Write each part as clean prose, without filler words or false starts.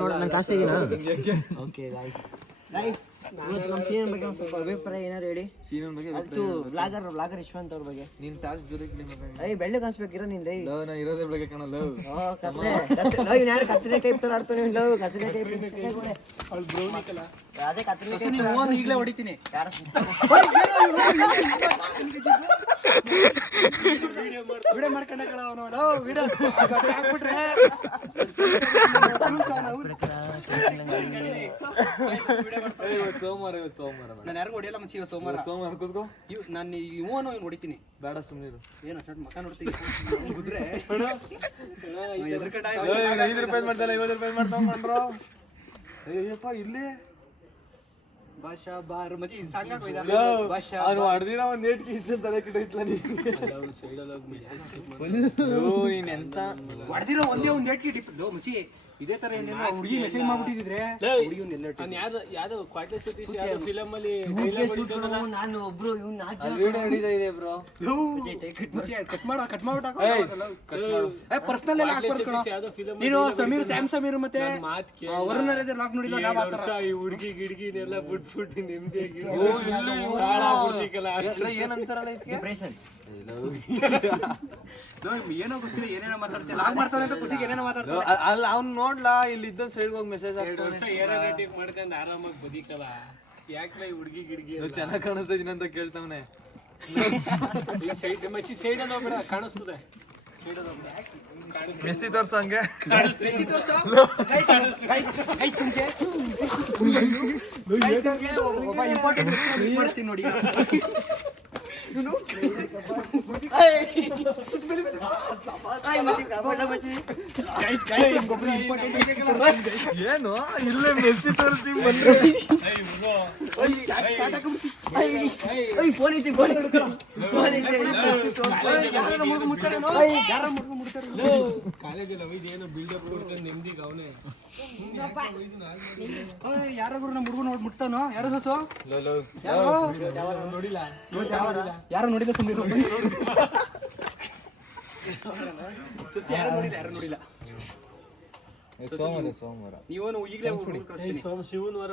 ನೋಡ ನನ್ನ ಕಾಸಿಗೆನಾ okay guys ನಮ್ಮ ಸೀನನ್ ಬಗ್ಗೆ ಒಂದು ಸ್ವಲ್ಪ ಅಭಿಪ್ರಾಯ ಏನಾದ್ರು ಹೇಳಿ. ಸೀನನ್ ಬಗ್ಗೆ ಅದು ಬ್ಲಾಗರ್ ಯಶವಂತ್ ಅವ್ರ ಬಗ್ಗೆ. ನೀನ್ ಟಾರ್ಚ್ ದೂರಕ್ಕೆ ಏಯ್ ಬೆಳ್ಳಿಗೆ ಕಾಣಿಸ್ಬೇಕಿರ ನೀನ್ ರೈ ನಾ ಇರೋದೇ ಬೆಳಗ್ಗೆ ಕಾಣಲ್ಲ. ಕತ್ರೆ ಯಾರು ಕತ್ರೆ ಕೈ ತರ ಆಡ್ತಾನೆ ಇಲ್ಲ ಕತ್ರೆ ಕೈ ಕೂಡ ಅವಳು ಬ್ರೌನಿಕಲ್ಲ ಅದೇ ಕತ್ರೆ ಕೈ ನೀವು ಓನ್ ಈಗಲೇ ಹೊಡಿತೀನಿ ಯಾರು ವಿಡಿಯೋ ಮಾಡ್ಕೊಂಡ ಕಣ ಅವನು ವಿಡಿಯೋ ಹಾಕ್ಬಿಟ್ರೆ ಸೋಮವಾರ ನಾನು ಯಾರಿಗೂ ಹೊಡಿಯಲ್ಲ ಮಚ್ಚಿ ಸೋಮವಾರ ಕೂತ್ಕೋ ನಾನು ಇವನು ಹೊಡಿತೀನಿ ಬೇಡ ಸುಮ್ಮನೆ ಏನು ಅಷ್ಟು ಮಕ್ಕ ನೋಡ್ತೀನಿ ಗುದ್ರೆ 5 ರೂಪಾಯಿ ಮಾಡ್ದಲ್ಲ 50 ರೂಪಾಯಿ ಮಾಡ್ತಾವ ಅಯ್ಯಪ್ಪ ಇಲ್ಲಿ ಭಾಷಾ ಬಾರ್ ಮಚ್ಚಿ ಸಾಂಗ್ ಭಾಷಾ ಅವನು ಹೊಡೆದಿನ ಒಂದು ಏಟ್ಗೆ ಇತ್ತು ತಲೆ ಕಿಟ್ಟೈತ್ಲ ನೀನು ಎಂತ ಹೊಡೆದಿರೋ ಒಂದೇ ಒಂದು ಏಟ್ಗೆ ಡಿಪ್ ಮಚ್ಚಿ ಇದೇ ತರ ಏನೇನೋ ಹುಡುಗಿ ಮೆಸೇಜ್ ಮಾಡ್ಬಿಟ್ಟಿದ್ರೆ ಯಾವ್ದು ಕ್ವಾಟ್ಲೆ ಸತೀಶ್ ಯಾವ್ದು ಫಿಲಮ್ ಅಲ್ಲಿ ನಾನು ಒಬ್ರು ಇದೆ ಬ್ರೋ ಕಟ್ ಮಾಡ್ಬಿಟ್ಟ ಪರ್ಸನಲ್ ಎಲ್ಲ ಹಾಕ್ಬಾರ್ದು ನೀನು ಸ್ಯಾಮ್ ಸಮೀರ್ ಮತ್ತೆ ವರುಣ್ ನರೇಂದ್ರ ಲಾಕ್ ನೋಡಿಲ್ಲ ನಾವು ಆತರ ಈ ಹುಡುಗಿ ಗಿಡ್ಗಿನೆಲ್ಲ ಬಿಟ್ಬಿಟ್ಟು ನೆಮ್ಮದಿಯಾಗಿ ಏನಂತಾರಲ್ಲ ಡಿಪ್ರೆಷನ್ ಏನೋ ಗೊತ್ತಿಲ್ಲ ಏನೇನೋ ಮಾತಾಡ್ತೀವಿ ಲಾಗ್ ಮಾಡ್ತಾನೆ ಅಂತ ಖುಷಿಗೆ ಏನೇನೋ ಮಾತಾಡ್ತಾನೆ ಅಲ್ಲ ಅವ್ನು ನೋಡ್ಲಾ ಇಲ್ಲಿ ಇದ್ದ ಸೈಡ್ ಹೋಗಿ ಮೆಸೇಜ್ ಹಾಕ್ತಾನೆ ಮಾಡ್ಕೊಂಡು ಆರಾಮಾಗಿ ಬದುಕಲ್ಲ ಯಾಕೆ ಈ ಹುಡುಗಿ ಗಿಡ್ಗಿ ಚೆನ್ನಾಗಿ ಕಾಣಿಸ್ತಾ ಇದೀನಿ ಅಂತ ಕೇಳ್ತಾವನೆ ಈ ಸೈಡ್ ಮಚ್ಚಿ ಸೈಡ್ ಅನ್ನ ಹೋಗ್ಬೇಡ ಕಾಣಿಸ್ತದೆ ಸೈಡ್ ಅನ್ನ ಮೆಸ್ಸಿ ತೋರ್ಸ ಹಂಗೆ ಮೆಸ್ಸಿ ತೋರ್ಸ ಗೈಸ್ ನಿಮಗೆ ಒಬ್ಬ ಇಂಪಾರ್ಟೆಂಟ್ ಮಾಡ್ತೀನಿ ನೋಡಿ ಏನು ಇಲ್ಲೇ ಮೆಸ್ಸಿ ತೋರಿಸ್ತೀವಿ ಫೋನ್ ಐತಿ ಕಾಲೇಜಲ್ಲಿ ಅವಿದೇನು ಬಿಲ್ಡಪ್ ಕೊಡ್ತಾನೆ ನಿಮ್ದಿಗೆ ಅವನೇ ಯಾರೋ ನಮ್ಮ ಹುಡುಗ ನೋಡಿ ಮುಟ್ತಾನೋ ಯಾರೋ ಸೊಸು ನೋಡಿಲ್ಲ ಯಾರು ನೋಡಿಲ್ಲ ಯಾರು ನೋಡಿಲ್ಲ ಸೋಮವಾರ ನೀವನು ಈಗಲೇ ಶಿವನವಾರ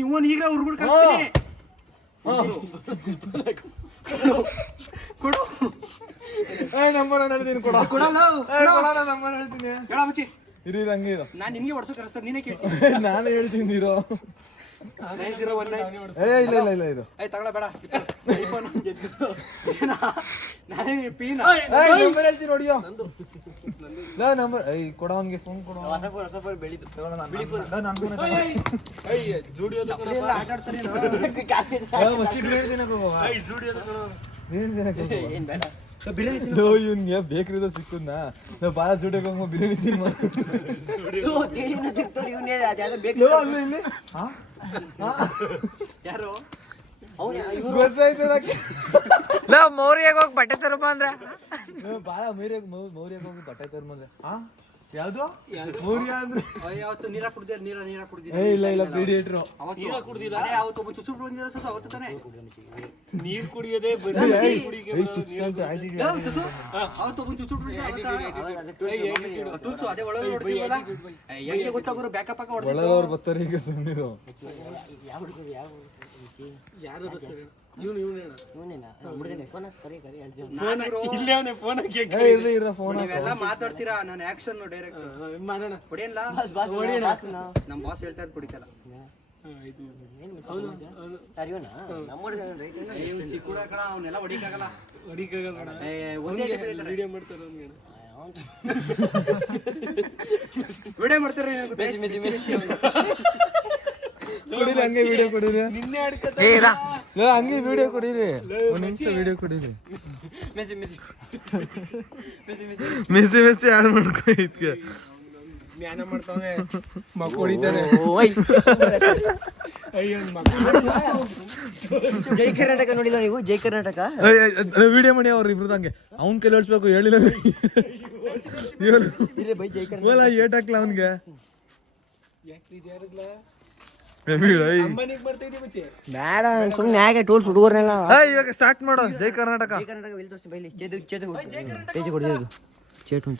ಇವನು ಈಗಲೇ ಹುಡುಗರು ಕಳಿಸ್ತೀನಿ ಕೊಡು ನಂಬರ್ ಹೇಳ್ತೀನಿ ಕೊಡಲ್ಲ ನಂಬರ್ ಹೇಳ್ತೀನಿ ಹೇಳ ಮುಚ್ಚಿ ಇರಿ ಹಂಗೆ ಇರೋ ನಾನು ನಿಮಗೆ ಹೊಡ್ಸೋ ಕಳಿಸ್ತಾರೆ ನೀನೇ ಕೇಳ್ತೀನಿ ನಾನು ಹೇಳ್ತೀನಿ ಇರೋ ಇಲ್ಲ ಇದು ತಗೊಳ ಬೇಡ ನಾನೇ ಪೀನ ನಂಬರ್ ಹೇಳ್ತೀನಿ ನೋಡಿಯೋ ನಂಬರ್ ಕೊಡ ಅವನಿಗೆ ಫೋನ್ ಕೊಡು ಇವ್ನಿಗೆ ಬೇಕ್ರಿದ ಸಿಕ್ಕುದ್ನಾ ನಾವು ಬಾಳ ಜುಡಿಯೋಕೆ ಹೋಗೋ ಬಿರಿಯಾನಿ ಯಾರು ಮೌರ್ಯಾಗ ಹೋಗಿ ಬಟ್ಟೆ ತರಬ ಅಂದ್ರೆ ಬಾಳ ಮೌರ್ಯಾಗ ಹೋಗಿ ಬಟ್ಟೆ ತರ್ಬಂದ್ರೆ ಯಾವ್ದು ಮೌರ್ಯ ಅಂದ್ರೆ ಅವತ್ತು ನೀರ ಕುಡ್ದಿರ ನೀರ ಕುಡ್ದಿರ ಇಲ್ಲ ಪೀಡಿಯೇಟ್ರು ನೀರ ಕುಡ್ದಿಲ್ಲ ಅವತ್ತು ಚುಚ್ಚು ಬಂದಿರ ಸಸ ಅವತ್ತು ತಾನೆ ನೀರ್ ಕುಡಿಯೋದೇ ಅವತ್ತು ಒಂದು ಚುಚ್ಚು ಟೂಲ್ಸು ಅದೇ ಒಳಗೆ ನೋಡ್ತೀವಲ್ಲ ಹೆಂಗೆ ಗೊತ್ತಾಗೋರು ಬ್ಯಾಕಪ್ ಹಾಕ ಹೊಡೆದ ಒಳಗವ್ರು ಬರ್ತಾರೆ ಈಗ ಸುಮ್ಮನಿರು ಯಾರು ಮಾತಾಡ್ತೀರಾ ನಾನು ಆಕ್ಷನ್ ಡೈರೆಕ್ಟ್ ಹೊಡೆಯಲ್ಲ ನಮ್ ಬಾಸ್ ಹೇಳ್ತಾ ಇದ್ ಕುಡಿತಲ್ಲ ಚಿಕ್ಕುಡ ಕಣ ಅವನ್ನೆಲ್ಲ ಹೊಡಿಕಾಗಲ್ಲ ವಿಡಿಯೋ ಮಾಡ್ತಾರೆ ವಿಡಿಯೋ ಮಾಡ್ತಾರೆ ಕೊಡಿರಿ ಹಂಗೆ ವಿಡಿಯೋ ಕೊಡಿರಿ ಹಂಗೆ ವಿಡಿಯೋ ಕೊಡಿರಿ ಒಂದ್ ನಿಮಿಷ ವಿಡಿಯೋ ಕೊಡಿರಿ ಮೆಸ್ಸಿ ಆಡ್ ಮಾಡ್ಕೊ ಇದ್ಕೆ ಜ್ಞಾನ ಮಾಡ್ತಾನೆ ಮಕ್ಕ ಹೊಡಿತಾನೆ ಜೈ ಕರ್ನಾಟಕ ನೋಡಿಲ್ಲ ನೀವು ಜೈ ಕರ್ನಾಟಕ ವಿಡಿಯೋ ಮಾಡಿ ಅವ್ರು ಇಬ್ರದ್ದು ಹಂಗೆ ಅವ್ನ್ ಕೈಲಿ ಹೊಡ್ಸ್ಬೇಕು ಹೇಳಿಲ್ಲ ಏಟ್ ಹಾಕ್ಲ ಅವನ್ಗೆ ಬೇಡ ಸುಮ್ಮನೆ ಯಾಕೆ ಟೂಲ್ಸ್ ಹುಡುಗರ್ನೆಲ್ಲ ಇವಾಗ ಸ್ಟಾರ್ಟ್ ಮಾಡೋ ಜೈ ಕರ್ನಾಟಕ ಜೈ ಕರ್ನಾಟಕ ಇಲ್ಲಿ ತೋರಿಸಿ ಬೈಲಿ ಚೇತು ಕೊಡ್ತೀನಿ ಚೇತು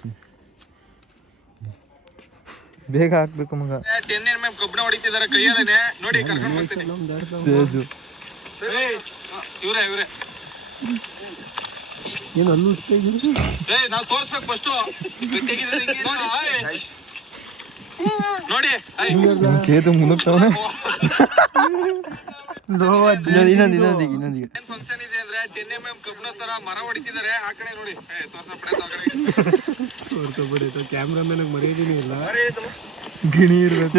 ಬೇಗ ಹಾಕ್ಬೇಕು ಮಗ. ಕಬ್ಬಣ ಹೊಡಿತಿದಾರೆ ಕೈಯಲ್ಲೇನೆ ನೋಡಿ ಕರ್ಕೊಂಡು ಬರ್ತೀನಿ. ತೇಜು ಇವ್ರೆ ಏನು ಅಲ್ಲೂ ನಾವು ತೋರ್ಸ್ಬೇಕು ಫಸ್ಟ್ ನೋಡಿ ಚೇತು ಮುನುಗ್ತಾವನೆ. ಏನ್ ಫಂಕ್ಷನ್ ಇದೆ ಅಂದ್ರೆ 10mm ಕಬ್ಬಣ ತರ ಮರ ಹೊಡಿತಿದಾರೆ. ಆ ಕಡೆ ನೋಡಿ ತೋರ್ಸಪ್ಪ ಕ್ಯಾಮ್ರಾಮನ್ ಮರೆಯೋದಿನಿ ಇಲ್ಲ. ಗಿಣಿ ಇರ್ಬೇಕು.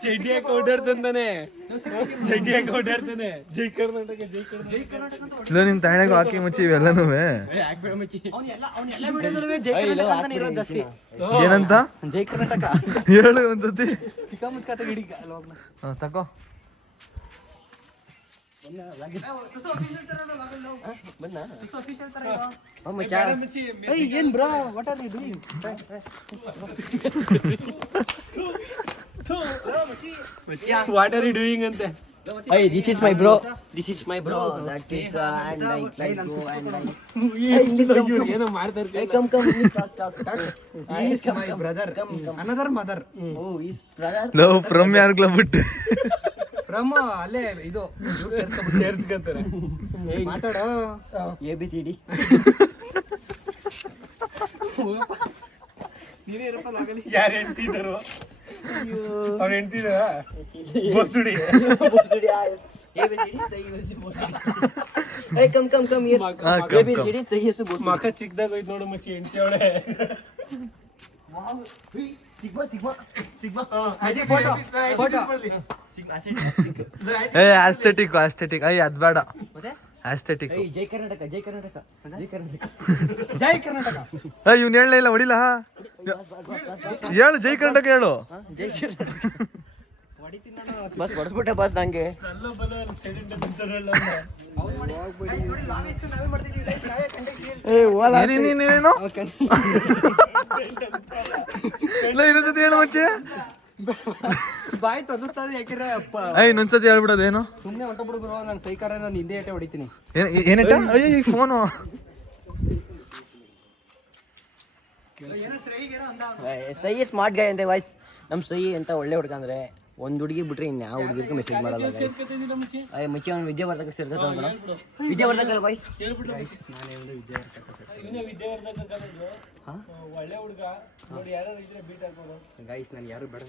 ಚಡ್ಡಿ ಹಾಕಿ ಓಡಾಡ್ತಾನೆ. ಜೈ ಕರ್ನಾಟಕ ಜೈ ಕರ್ನಾಟಕ. ಇಲ್ಲ ನಿಮ್ ತಾಯಿನಾಗ ಹಾಕಿ ಮುಚ್ಚಿ ಇವೆಲ್ಲನೂ ಏನಂತ ಜೈ ಕರ್ನಾಟಕ ಹೇಳು ಒಂದ್ಸತಿ. ಚಿಕ್ಕ ಮುಚ್ಕಾತ ಹಿಡಿ ತಕೋ. ಏನ್ bro what are you doing? What are you doing ಅಂತೆ. Hey, this is my bro. This is my bro. That is and like bro and like. ಏನೋ ಮಾಡ್ತಾರೆ. Come. He is my brother. Another mother. Oh, his brother. Love from ಯಾರ್ಗ್ಲ ಬಿಟ್ಟು From ಅಲ್ಲೇ ಇದು ಸೇರ್ಸ್ಕೊಂತಾರೆ. ಮಾತಾಡೋ ABCD. ನೀನೇ ಇರಪ್ಪಲ್ಲ ಆಗಲಿ. ಯಾರು ಹೆಂಡ್ತಿದ್ರು? ಅವ್ರು ಹೆಂಡ್ತಿದ್ರ ಬಸುಡಿ. ABCD ಸಹಿ ವಸಿ ಬೋಸಡಿ. Hey, come here. ABCD ಸಹಿ ವಸಿ ಬೋಸಡಿ. ಮಕ ಚಿಕ್ಕದಾಗ ಹೋಯ್ತು ನೋಡು ಮಚ್ಚಿ ಹೆಂಡ್ತಿ ಅವಳೆ. Wow, sigma. ಅಜಿ ಫೋಟೋ. ಆಸ್ಥೆಟಿಕ್ ಅಯ್ಯ ಅದ್ ಬೇಡ. ಮತ್ತೆ ಆಸ್ಥೆಟಿಕ್. ಜೈ ಕರ್ನಾಟಕ. ಇವ್ನು ಹೇಳಲೇ ಇಲ್ಲ ಹೊಡಿಲ್ಲ. ಹೇಳು ಜೈ ಕರ್ನಾಟಕ ಹೇಳು. ಜೈ ಕರ್ನಾಟಕ ಹೊಡಿತೀನಿ ನಾನು. ಬಸ್ ಹೊಡ್ಸ್ಬಿಟ್ಟೆ ಬಸ್ ನಂಗೆ. ಅಲ್ಲ ಬಲ ಸೈಲೆಂಟ್ ಅಂತಾರಲ್ಲ. ಏನೇನು ಇನ್ನೊಂದ್ಸತಿ ಹೇಳು ಮುಂಚೆ. ಬಾಯಿ ತೊದಸ್ತಾದ ಯಾಕಿರ ಇನ್ನೊಂದ್ಸತಿ ಹೇಳ್ಬಿಡೋದೇನು. ಸುಮ್ಮನೆ ಹೊಂಟ ಬಿಡು ನಾನು ಸೈಕಾರ ನಾನು ಹಿಂದೆ ಏಟೆ ಹೊಡಿತೀನಿ. ಏನಟ ಅಯ್ಯೋ ಈಗ ಫೋನು. ಸೈ ಸ್ಮಾರ್ಟ್ ಗಾಯ್ ಅಂತೆ ವಾಯ್ಸ್. ನಮ್ಮ ಸೈ ಅಂತ ಒಳ್ಳೆ ಹುಡುಗ ಅಂದ್ರೆ ಒಂದ್ ಹುಡುಗಿ ಬಿಟ್ರೆ ಇನ್ನು ಯಾವ ಹುಡುಗಿರ್ಗೂ ಮೆಸೇಜ್ ಮಾಡಲ್ಲ. ಮುಚ್ಚಿ ಅವ್ನು ವಿದ್ಯಾವರ್ಧಕ ಸೇರ್ತಾನೆ. ವಿದ್ಯಾವರ್ಧಕ ವಾಯ್ಸ್ ಒಳ್ಳೆ ಹುಡುಗ ನೋಡಿ. ಯಾರು ಇದ್ರೆ ಬೀಟ್ ಹಾಕೋದು ಗೈಸ್. ನಾನು ಯಾರು ಬೇಡ.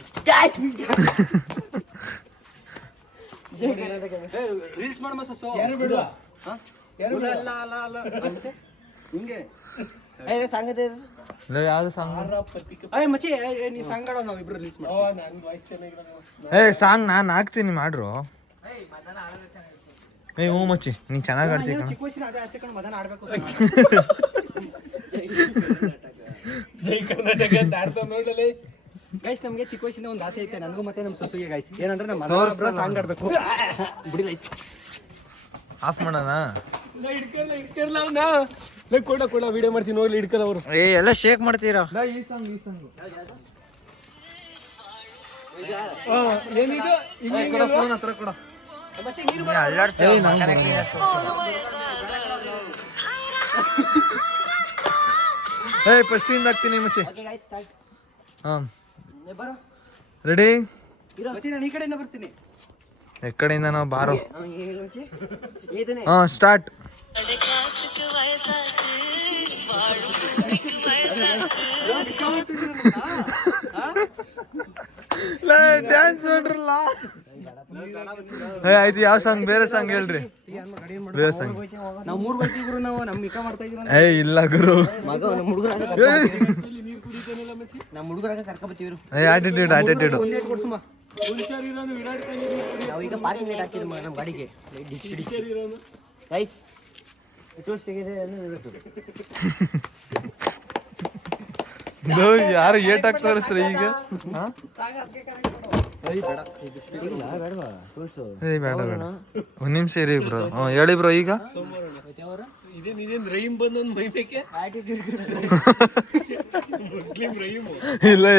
ರೀಲ್ಸ್ ಮಾಡಮ್ಮ ಸೋ. ಯಾರು ಬಿಡುವ ಅಲ್ಲ ಹಿಂಗೆ ಸಂಗತಿ. ಯಾವ್ದು ಸಾಂಗ್ ಮಚ್ಚಿ ನೀ ಸಂಗಡ ನಾವಿಬ್ರು ರೀಲ್ಸ್ ಮಾಡಿ. ನನ್ ವಾಯ್ಸ್ ಚೆನ್ನಾಗಿರೋ. ಸಾಂಗ್ ನಾನು ಹಾಕ್ತೀನಿ ಮಾಡ್ರು. ಹ್ಞೂ ಮಚ್ಚಿ ನೀನ್ ಚೆನ್ನಾಗಿ ಆಡ್ತೀವಿ. ಚಿಕ್ಕ ವಯಸ್ಸಿನ ಅದೇ ಅಷ್ಟೇ ಕಣ ಮದನ ಆಡ್ಬೇಕು. ಜೈ ಕರ್ನಾಟಕ ಅಂತ ಆಡ್ತಾ ನೋಡಲೇ. ಗೈಸ್ ನಮ್ಗೆ ಚಿಕ್ಕ ವಯಸ್ಸಿಂದ ಒಂದು ಆಸೆ ಐತೆ ನನಗೂ ಮತ್ತೆ ನಮ್ಮ ಸೊಸುಗೆ ಗೈಸ್. ಏನಂದ್ರೆ ನಮ್ಮ ಮನೆಯೊಬ್ಬರ ಸಾಂಗ್ ಆಡ್ಬೇಕು. ಬಿಡಿಲ್ಲ ಆಫ್ ಮಾಡೋಣ. ಇಡ್ಕಲ್ಲ ಅವ್ನ. ಕೊಡ ವಿಡಿಯೋ ಮಾಡ್ತೀನಿ ಹೋಗ್ಲಿ. ಇಡ್ಕಲ್ಲ ಅವರು ಎಲ್ಲ ಶೇಕ್ ಮಾಡ್ತೀರಾ. ಏನಿದು ಫೋನ್ ಹತ್ರ ಕೊಡ. ಫಸ್ಟ್ ಇಂದ ಹಾಕ್ತೀನಿ ಮಚ್ಚಿ. ರೆಡಿ. ನಾನು ಈ ಕಡೆಯಿಂದ ಬರ್ತೀನಿ. ಎಕ್ಕಡೆಯಿಂದ ನಾವು ಬಾರೋ. ಸ್ಟಾರ್ಟ್. ಡ್ಯಾನ್ಸ್ ಮಾಡ್ರಲ್ಲ. ಆಯ್ತು ಯಾವ ಸಾಂಗ್ ಬೇರೆ ಸಾಂಗ್ ಹೇಳ್ರಿ. ಬೇರೆ ಸಾಂಗ್ ನಾವು ಮೂರು ಬರ್ತೀವಿ ಗುರು. ನಾವು ನಮ್ ಮಿಕ್ಕ ಮಾಡ್ತಾ ಇದೀವಿ. ಇಲ್ಲ ಗುರು ಮಗ ನಮ್ಮ ಹುಡುಗರಾಗ ನಮ್ಮ ಹುಡುಗರಾಗ ಕರ್ಕೊಬತ್ತೀವಿ. ಆಟಿಟ್ಯೂಡ್ ಒಂದೇ ಕೊಡ್ಸುಮ್ಮ. ನಾವು ಈಗ ಪಾರ್ಕಿಂಗ್ ಲೇಟ್ ಹಾಕಿದ್ವಿ ನಮ್ಮ ಗಾಡಿಗೆ. ಗೈಸ್ ಯಾರು ಏಟ್ ಹಾಕ್ತಾರೆ ಸರ್ ಈಗ. ಬೇಡ ಒಂದ್ ನಿಮಿಷ ಇರಿ ಬ್ರೋ. ಹೇಳಿ ಬ್ರೋ ಈಗ.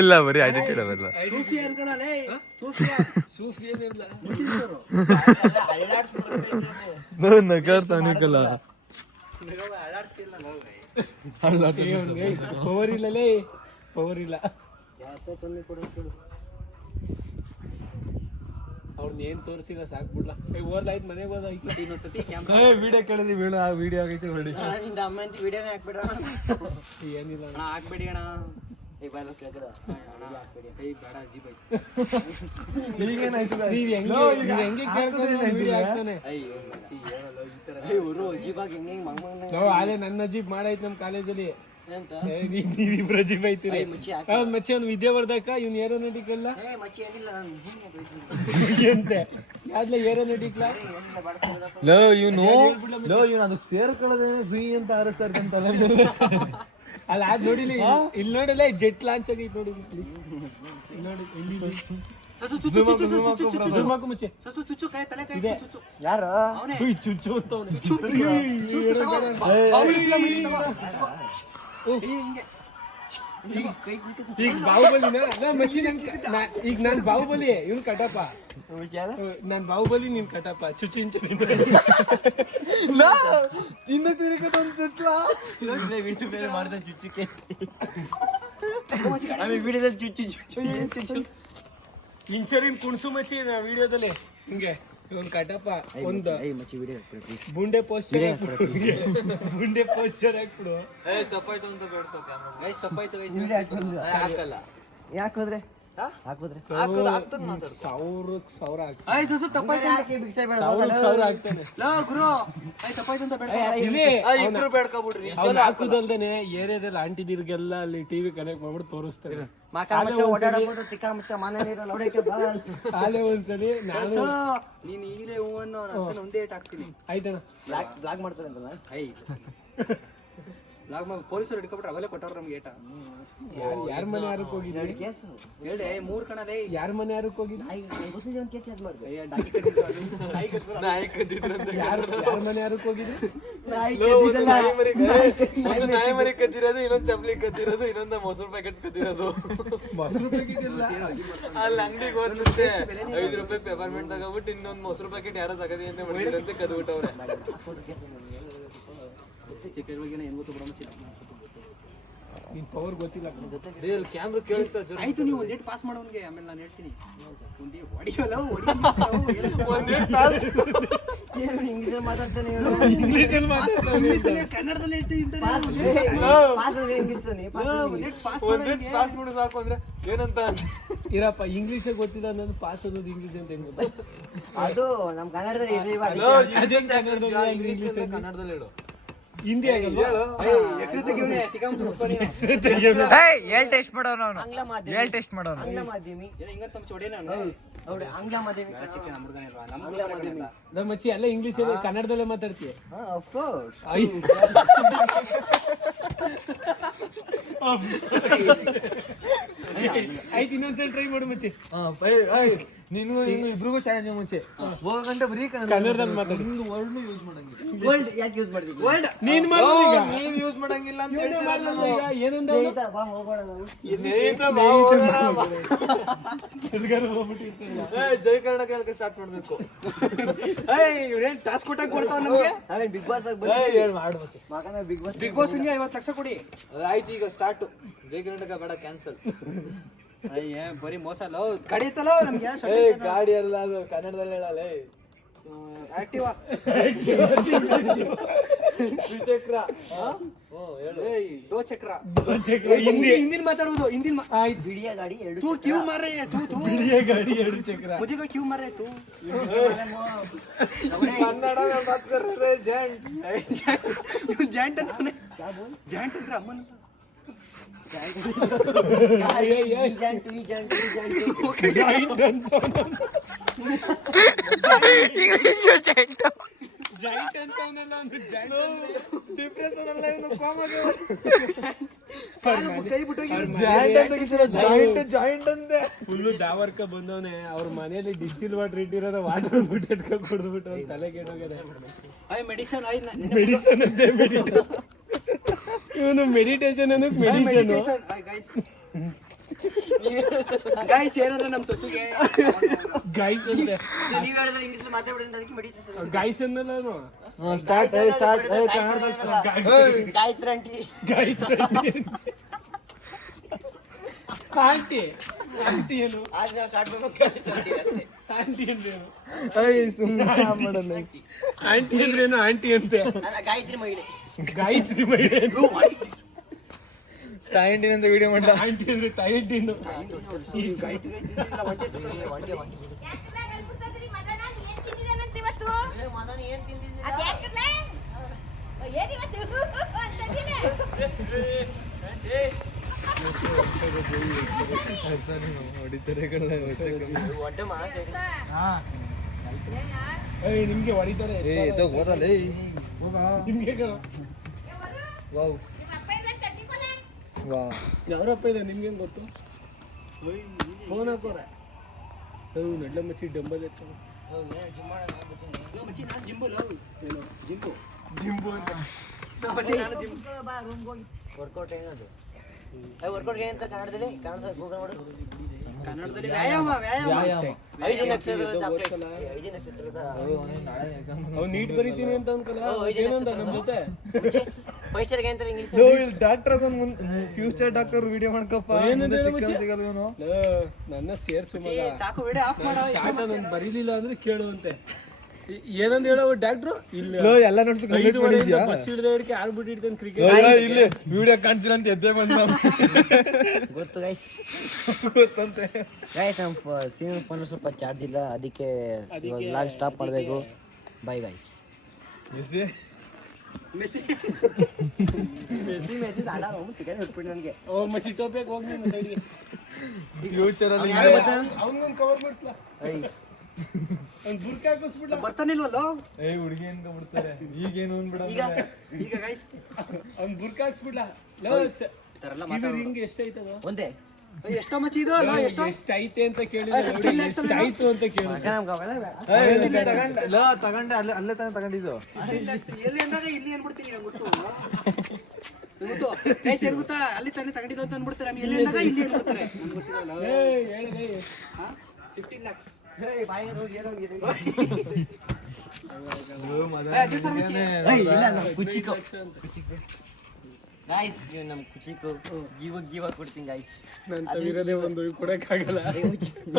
ಇಲ್ಲ ಬರೀ ಆಟಿಟ್ಯೂಡ್ ಅವೆಲ್ಲ. ನಗಾಡ್ತಾನಿಕಲ್ಲ ಪವರ್ ಇಲ್ಲಲೇ ಪವರ್ ಇಲ್ಲ ಅವ್ರನ್ನ ಏನ್ ತೋರಿಸಿಲ್ಲ ಸಾಕ್ಬಿಡ್ಲ ಓದ್ಲಾಯ್ತು ಮನೆಗೆ ಹೋದ ಇನ್ನೊಂದ್ಸತಿ ವಿಡಿಯೋ ಕೇಳಿದ್ರಿ ಬೀಳ ಆ ವಿಡಿಯೋ ಆಗೈತೆ ನೋಡಿ ನಿಂದ ಅಮ್ಮ ಅಂತ ವಿಡಿಯೋನೇ ಹಾಕ್ಬಿಡ್ರ ಏನಿಲ್ಲ ಅಣ್ಣ ಹಾಕ್ಬೇಡಿ ಅಣ್ಣ ಏ ಬಾಯ್ ಕೇಳ್ಕದ ಏ ಬೇಡ ಅಜ್ಜಿ ಬೈ ಈಗೇನಾಯ್ತು ನೀವ್ ಹೆಂಗೆ ಕೇಳ್ಕೊಂಡ್ರೆ ವಿಡಿಯೋ ಹಾಕ್ತಾನೆ ಅಯ್ಯೋ ಮಚ್ಚಿ ಹೇಳಲ್ಲ ಈ ತರ ಇವರು ಅಜ್ಜಿ ಬಾಗ್ ಹೆಂಗೆ ಮಂಗ್ ಆಲೆ ನನ್ನ ಅಜ್ಜಿಬ್ ಮಾಡಾಯ್ತು ನಮ್ಮ ಕಾಲೇಜಲ್ಲಿ ಅಂತ ನೀವಿಬ್ರು ಅಜ್ಜಿಬ್ ಐತಿರಿ ಮಚ್ಚಿ ಮಚ್ಚಿ ಅವ್ನು ವಿದ್ಯಾವರ್ಧಕ ಇವ್ನು ಏರೋನಾಟಿಕಲ್ಲ ಏ ಮಚ್ಚಿ ಏನಿಲ್ಲ ನಾನು ಸುಮ್ಮನೆ ಬೈತೀನಿ ಎಂತೆ ಯಾವ್ದ್ಲ ಏರೋನಾಟಿಕ್ಲ ಲೋ ಇವನು ಅದಕ್ಕೆ ಸೇರ್ಕೊಳ್ಳೋದೇನೆ ಸುಯಿ ಅಂತ ಆರಿಸ್ತಾ ಇರ್ತಂತಲ್ಲ ಅಲ್ಲ ಅದ್ ನೋಡಿಲಿ ಇಲ್ಲಿ ನೋಡಲ್ಲ ಜೆಟ್ ಲಾಂಚ್ ಆಗೈತೆ ನೋಡಿ ನೋಡಿ ಮುಚ್ಚೆ ಇದೆ ಯಾರು ಚುಚ್ಚು ಅಂತ ಈಗ ಬಾಹುಬಲಿನ ಮಚ್ಚಿ ಈಗ ನಾನ್ ಬಾಹುಬಲಿ ಇವ್ನು ಕಟಪ್ಪ ನಾನ್ ಬಾಹುಬಲಿ ನೀನ್ ಕಟಪ್ಪ ಚುಚ್ಚಿಂಚ ಇನ್ನ ತಿರುಗದಂತ ಬೇರೆ ಮಾಡ್ದೆ ಚುಚ್ಚುಕ್ಕೆ ವಿಡಿಯೋದಲ್ಲಿ ಚುಚ್ಚು ಇಂಚರಿನ ಕುಣಸು ಮಚ್ಚಿ ವಿಡಿಯೋದಲ್ಲಿ ಹಿಂಗೆ ಇವನ್ ಕಟಪ್ಪ ಒಂದು ಬುಂಡೆ ಪೋಸ್ಟರ್ ಹಾಕ್ಬಿಡು ತಪ್ಪಾಯ್ತು ಅಂತ ಬೇಡ್ಕೋ ತಪ್ಪಾಯ್ತು ಹಾಕಲ್ಲ ಯಾಕೆ ಹೋದ್ರೆ ಸಾವಿರ ಆಗ್ತಾನೆ ಬೇಡ್ಕೊಬಿಡ್ರಿ ಹಾಕುದಲ್ದೇನೆ ಏರಿಯಾದಲ್ಲಿ ಆಂಟಿದಿರ್ಗೆಲ್ಲ ಅಲ್ಲಿ ಟಿವಿ ಕನೆಕ್ಟ್ ಮಾಡ್ಬಿಟ್ಟು ತೋರಿಸ್ತಾರೆ ಕಾಲೇ ಒಂದ್ಸಲಿ ನಾನು ನೀನ್ ಈಗಲೇ ಹೂವನ್ನು ಒಂದೇ ಏಟ್ ಹಾಕ್ತೀನಿ ಆಯ್ತಣ್ಣ ಬ್ಲಾಗ್ ಮಾಡ್ತಾರೆ ಅಂತ ಪೊಲೀಸರು ಹಿಡ್ಕೊಬಿಟ್ರೆ ಅವೆಲ್ಲ ಕೊಟ್ಟವ್ರು ನಮ್ಗೆ ಏಟ ಯಾರ ಮನೆ ಯಾರಕ್ಕೆ ಹೋಗಿದ್ರಿ ಹೇಳಿ 3 ಕಣದೇ ಯಾರ ಮನೆ ಯಾರಕ್ಕೆ ಹೋಗಿದ್ರಿ ಯಾರ ಮನೆ ಯಾರಕ್ಕೆ ಹೋಗಿದ್ರಿ ನಾಯಿ ಮರಿ ಕದ್ದಿರೋದು ಇನ್ನೊಂದು ಚಪ್ಲಿ ಕದ್ದಿರೋದು ಇನ್ನೊಂದು ಮೊಸರು ಪ್ಯಾಕೆಟ್ ಕದ್ದಿರೋದು ಮೊಸರು ಪ್ಯಾಕೆಟ್ ಅಲ್ಲಿ ಅಂಗಡಿಗೆ ಹೋಗುತ್ತೆ 5 ರೂಪಾಯಿ ಪೆಪರ್ಮೆಂಟ್ ತಗೋಬಿಟ್ಟು ಇನ್ನೊಂದು ಮೊಸರು ಪ್ಯಾಕೆಟ್ ಯಾರೋ ತಗದಿ ಅಂತ ಮಾಡಿದ್ರಂತೆ ಕದ್ಬಿಟ್ಟವ್ರೆ ಚಿಕ್ಕಗಳಿಗೆ ಏನ್ ಗೊತ್ತು ಬಿಡೋ ನಿನ್ ಪವರ್ ಗೊತ್ತಿಲ್ಲ ಕ್ಯಾಮ್ರಾ ಕೇಳಿಸ್ತಾ ಆಯ್ತು ನೀವು ಒಂದೇಟ್ ಪಾಸ್ ಮಾಡೋನ್ಗೆ ಆಮೇಲೆ ನಾನು ಹೇಳ್ತೀನಿ ಇಂಗ್ಲೀಷಲ್ಲಿ ಮಾತಾಡ್ತಾನೆ ಕನ್ನಡದಲ್ಲಿ ಪಾಸ್ ಮಾಡು ಸಾಕು ಅಂದ್ರೆ ಏನಂತ ಇರಪ್ಪ ಇಂಗ್ಲೀಷ್ ಗೊತ್ತಿಲ್ಲ ನಾನು ಪಾಸ್ ಅನ್ನೋದು ಇಂಗ್ಲೀಷ್ ಅಂತ ಹೆಂಗ್ ಗೊತ್ತ ಅದು ನಮ್ ಕನ್ನಡದಲ್ಲಿ ಕನ್ನಡದಲ್ಲಿ ಹೇಳು ಹಿಂದಿ ಆಗಲ್ಲ ಟೆಸ್ಟ್ ಮಾಡೋಣ ಟೆಸ್ಟ್ ಮಾಡೋಣ ಆಂಗ್ಲ ಮಾಧ್ಯಮಿ ಆಂಗ್ಲ ಮಾಧ್ಯಮಿ ನಮ್ಮ ಮಚ್ಚಿ ಎಲ್ಲ ಇಂಗ್ಲೀಷ್ ಕನ್ನಡದಲ್ಲೇ ಮಾತಾಡ್ತೀಯ ಆಫ್ ಕೋರ್ಸ್ ಆಯ್ತು ಇನ್ನೊಂದ್ಸಲ ಟ್ರೈ ಮಾಡು ಮಚ್ಚಿ ನೀನು ಇಬ್ರಿಗೂ ಚಾಲೆಂಜ್ ಮುಂಚೆ ಹೋಗಂಟ ಬರೀ ಕನ್ನಡದಲ್ಲಿ ಮಾತಾಡಿ ವರ್ಡ್ ಯೂಸ್ ಮಾಡಂಗಿಲ್ಲ ವರ್ಲ್ಡ್ ಯಾಕೆ ಯೂಸ್ ಮಾಡ್ತೀವಿ ವರ್ಲ್ಡ್ ನೀನ್ ಯೂಸ್ ಮಾಡಂಗಿಲ್ಲ ಅಂತ ಏನಂದ ಬಾ ಹೋಗೋಣ ನಾವು ಜೈ ಕನ್ನಡ ಕೇಳಕ್ಕೆ ಸ್ಟಾರ್ಟ್ ಮಾಡ್ಬೇಕು ಟಾಸ್ಕ್ ಕೊಟ್ಟಾಗ ಕೊಡ್ತಾವ ನಮಗೆ ನಾವೇನ್ ಬಿಗ್ ಬಾಸ್ ಆಗಿ ಮಾಡು ಮಗನ ಬಿಗ್ ಬಾಸ್ ಗೆ 50 ಲಕ್ಷ ಕೊಡಿ ಆಯ್ತು ಈಗ ಸ್ಟಾರ್ಟ್ ಜೈ ಕರ್ನಾಟಕ ಬೇಡ ಕ್ಯಾನ್ಸಲ್ ಅಯ್ಯ ಬರೀ ಮೋಸ ಅಲ್ಲ ಕಡಿತಲ್ಲ ನಮ್ಗೆ ಗಾಡಿ ಅಲ್ಲ ಅದು ಕನ್ನಡದಲ್ಲಿ ಹೇಳಲ್ಲ ಆಕ್ಟಿವಾ ದ್ವಿಚಕ್ರ ದೋ ಚಕ್ರ ಹಿಂದಿ ಮಾತಾಡುವುದು ಹಿಂದಿನ ಆಯ್ತು ಬಿಡಿಯ ಗಾಡಿ ತೂ ಕ್ಯೂ ಮಾರೇ ತೂ ಬಿಳಿಯ ಗಾಡಿ 2 ಚಕ್ರ मुझे को क्यों मारे तू कन्नड़ में बात कर रहे जैंट जैंट अंತಾನೆ क्या बोल जैंट ಅಂದ್ರೆ ಅಮ್ಮನ ಜಾಯಿಂಟ್ ಅಂತ ಜಾಯಿಂಟ್ ಅಂತ ಅವನೆಲ್ಲ ಒಂದು ಡಿಪ್ರೆಷನ್ ಅಲ್ಲ ಇವನು ಕೋಮಾಗೆ ಕೈ ಬಿಟ್ಟೋಗಿದೆ ಜಾಯಿಂಟ್ ಅಂದೆ ಫುಲ್ಲು ದಾವರ್ಕ ಬಂದವನೆ ಅವ್ರ ಮನೆಯಲ್ಲಿ ಡಿಸ್ಟಿಲ್ ವಾಟರ್ ಇಟ್ಟಿರೋದ ವಾಟರ್ ಬಿಟ್ಟು ಎತ್ಕೊಂಡು ಕುಡಿದ್ಬಿಟ್ಟು ಅವ್ರ ತಲೆಗೆ ಏನೋಗಿದೆ ಮೆಡಿಸನ್ ಮೆಡಿಸನ್ ಅಂತೆ ಮೆಡಿಟೇಷನ್ ಇವನು ಮೆಡಿಟೇಷನ್ ಅನ್ನೋದು ಮೆಡಿಸನ್ ಗೈಸ್ ಏನಂದ್ರೆ ನಮ್ಮ ಸೊಸುಗೆ ಗೈಸ್ ಅಂತೆ ನೀವು ಹೇಳಿದ್ರೆ ಇಂಗ್ಲೀಷ್ ಮಾತಾಡ್ಬಿಡಿ ಅಂತ ಅದಕ್ಕೆ ಮಡಿತ ಗೈಸ್ ಅನ್ನಲ್ಲ ನಾನು ಸ್ಟಾರ್ಟ್ ಕನ್ನಡದಲ್ಲಿ ಗಾಯತ್ರಿ ಆಂಟಿ ಆಂಟಿ ಆಂಟಿ ಏನು ಆಗ ನಾವು ಸ್ಟಾರ್ಟ್ ಮಾಡ್ಬೇಕು ಆಂಟಿ ಅಂದ್ರೇನು ಮಾಡೋಣ ಆಂಟಿ ಅಂದ್ರೇನು ಆಂಟಿ ಅಂತೆ ಗಾಯತ್ರಿ ಮಹಿಳೆ ಗಾಯತ್ರಿ ಮಹಿಳೆ ತಾಯಿಂಡಿ ಅಂತ ವಿಡಿಯೋ ಮಾಡ ಆಂಟಿ ಅಂದ್ರೆ ತಾಯಿಟ್ಟಿನು ನಿಮ್ಗೆ ಹೊಡಿತಾರೆ ನಿಮ್ಗೆ ಯಾರಪ್ಪ ಇದೆ ನಿಮ್ಗೆ ಗೊತ್ತು ಫೋನ್ ಹಾಕೋರ ನಡ್ಲ ಮಚ್ಚಿ ಡಂಬಲ್ ಎತ್ತ ಜಿಂಬು ಅಂತ ವರ್ಕೌಟ್ ಏನದು ವರ್ಕೌಟ್ ಏನಂತ ಕನ್ನಡದಲ್ಲಿ ಕನ್ನಡ ಗೂಗಲ್ ಮಾಡು ಕನ್ನಡದಲ್ಲಿ ವ್ಯಾಯಾಮ 5 ನಕ್ಷತ್ರದ ಚಾಕ್ಲೇಟ್ 5 ನಕ್ಷತ್ರದ ಅವ್ನು ನೀಟ್ ಬರೀತೀನಿ ಅಂತ ಅನ್ಕಲ್ಲ ಏನಂತ ನಮ್ಮ ಜೊತೆ 5 ಸ್ಟಾರ್ ಗೆ ಅಂತ English doctor future doctor video ಮಾಡ್ಕಪ್ಪ ನನ್ನ ಸೇರ್ಸು ಮಗ ಚಾಕು ವಿಡಿಯೋ ಆಫ್ ಮಾಡ ಶಾರ್ಟ ನಾನು ಬರೀಲಿಲ್ಲ ಅಂದ್ರೆ ಕೇಳುವಂತೆ ಏನಂತ ಹೇಳೋ ಡಾಕ್ಟ್ರು ಇಲ್ಲ ಎಲ್ಲ ಬಸ್ ಹಿಡಿದ ಹಿಡಿಕೆ ಆಡ್ಬಿಟ್ಟು ಇಡ್ತಾನೆ ಕ್ರಿಕೆಟ್ ಇಲ್ಲಿ ವಿಡಿಯೋ ಕಾಣಿಸಿಲ್ಲ ಅಂತ ಎದ್ದೆ ಬಂದ ಗೊತ್ತು ಗೈಸ್ ಗೊತ್ತಂತೆ ಗೈಸ್ ನಮ್ಮ ಸಿಮ್ ಫೋನ್ ಸ್ವಲ್ಪ ಚಾರ್ಜ್ ಇಲ್ಲ ಅದಕ್ಕೆ ಲಾಗ್ ಸ್ಟಾಪ್ ಮಾಡಬೇಕು ಬೈ ಗೈಸ್ ಮೆಸ್ಸಿ ಸಾಲ ಸಿಗಲ್ಲ ಬಿಟ್ಬಿಟ್ಟು ನನಗೆ ಓ ಮಚ್ಚಿ ಟೋಪಿಯಾಗ ಹೋಗಿ ನಿಮ್ಮ ಸೈಡ್ಗೆ ಫ್ಯೂಚರ್ ಅಲ್ಲಿ ಅವನಿಗೊಂದು ಕವರ್ ಮಾಡಿಸ್ಲಾ ಅವ್ನು ಬುರ್ಕ ಹಾಕಿಸ್ಬಿಡ್ಲ ಬರ್ತಾನಿಲ್ವಲ್ಲೋ ಹುಡುಗಿ ಅಂತ ಬಿಡ್ತಾರೆ ಈಗೇನು ಅಂದ್ಬಿಡ ಈಗ ಗೈಸ್ ಅವ್ನು ಬುರ್ಕ ಹಾಕ್ಸ್ಬಿಡ್ಲ ಹಿಂಗೆ ಎಷ್ಟೈತದ ಒಂದೇ ಎಷ್ಟೋ ಮಚ್ಚಿ ಇದು ಎಷ್ಟೋ ಎಷ್ಟೈತೆ ಅಂತ ಕೇಳಿದ್ರೆ ಎಷ್ಟಾಯ್ತು ಅಂತ ಕೇಳಿ ತಗೊಂಡೆ ಅಲ್ಲೇ ತಗೊಂಡಿದ್ದು ಎಲ್ಲಿ ಅಂದಾಗ ಇಲ್ಲಿ ಅನ್ಬಿಡ್ತೀನಿ ನಂಗೆ ಗೊತ್ತು ಗೊತ್ತು ಗೈಸ್ ಏನ್ ಗೊತ್ತಾ ಅಲ್ಲಿ ತಾನೇ ತಗೊಂಡಿದ್ದು ಅಂತ ಅನ್ಬಿಡ್ತಾರೆ ಎಲ್ಲಿ ಅಂದಾಗ ಇಲ್ಲಿ ಅನ್ಬಿಡ್ತಾರೆ ನಂಗೆ ಗೊತ್ತಿಲ್ಲ ಹೇಳಿದೆ 15 lakhs ನಮ್ ಕುಚಿಕು ಜೀವ ಕೊಡ್ತೀನಿ ಗೈಸ್ ನನ್ನ ತವಿರದೇ ಒಂದು ಕೊಡಕ್ಕಾಗಲ್ಲ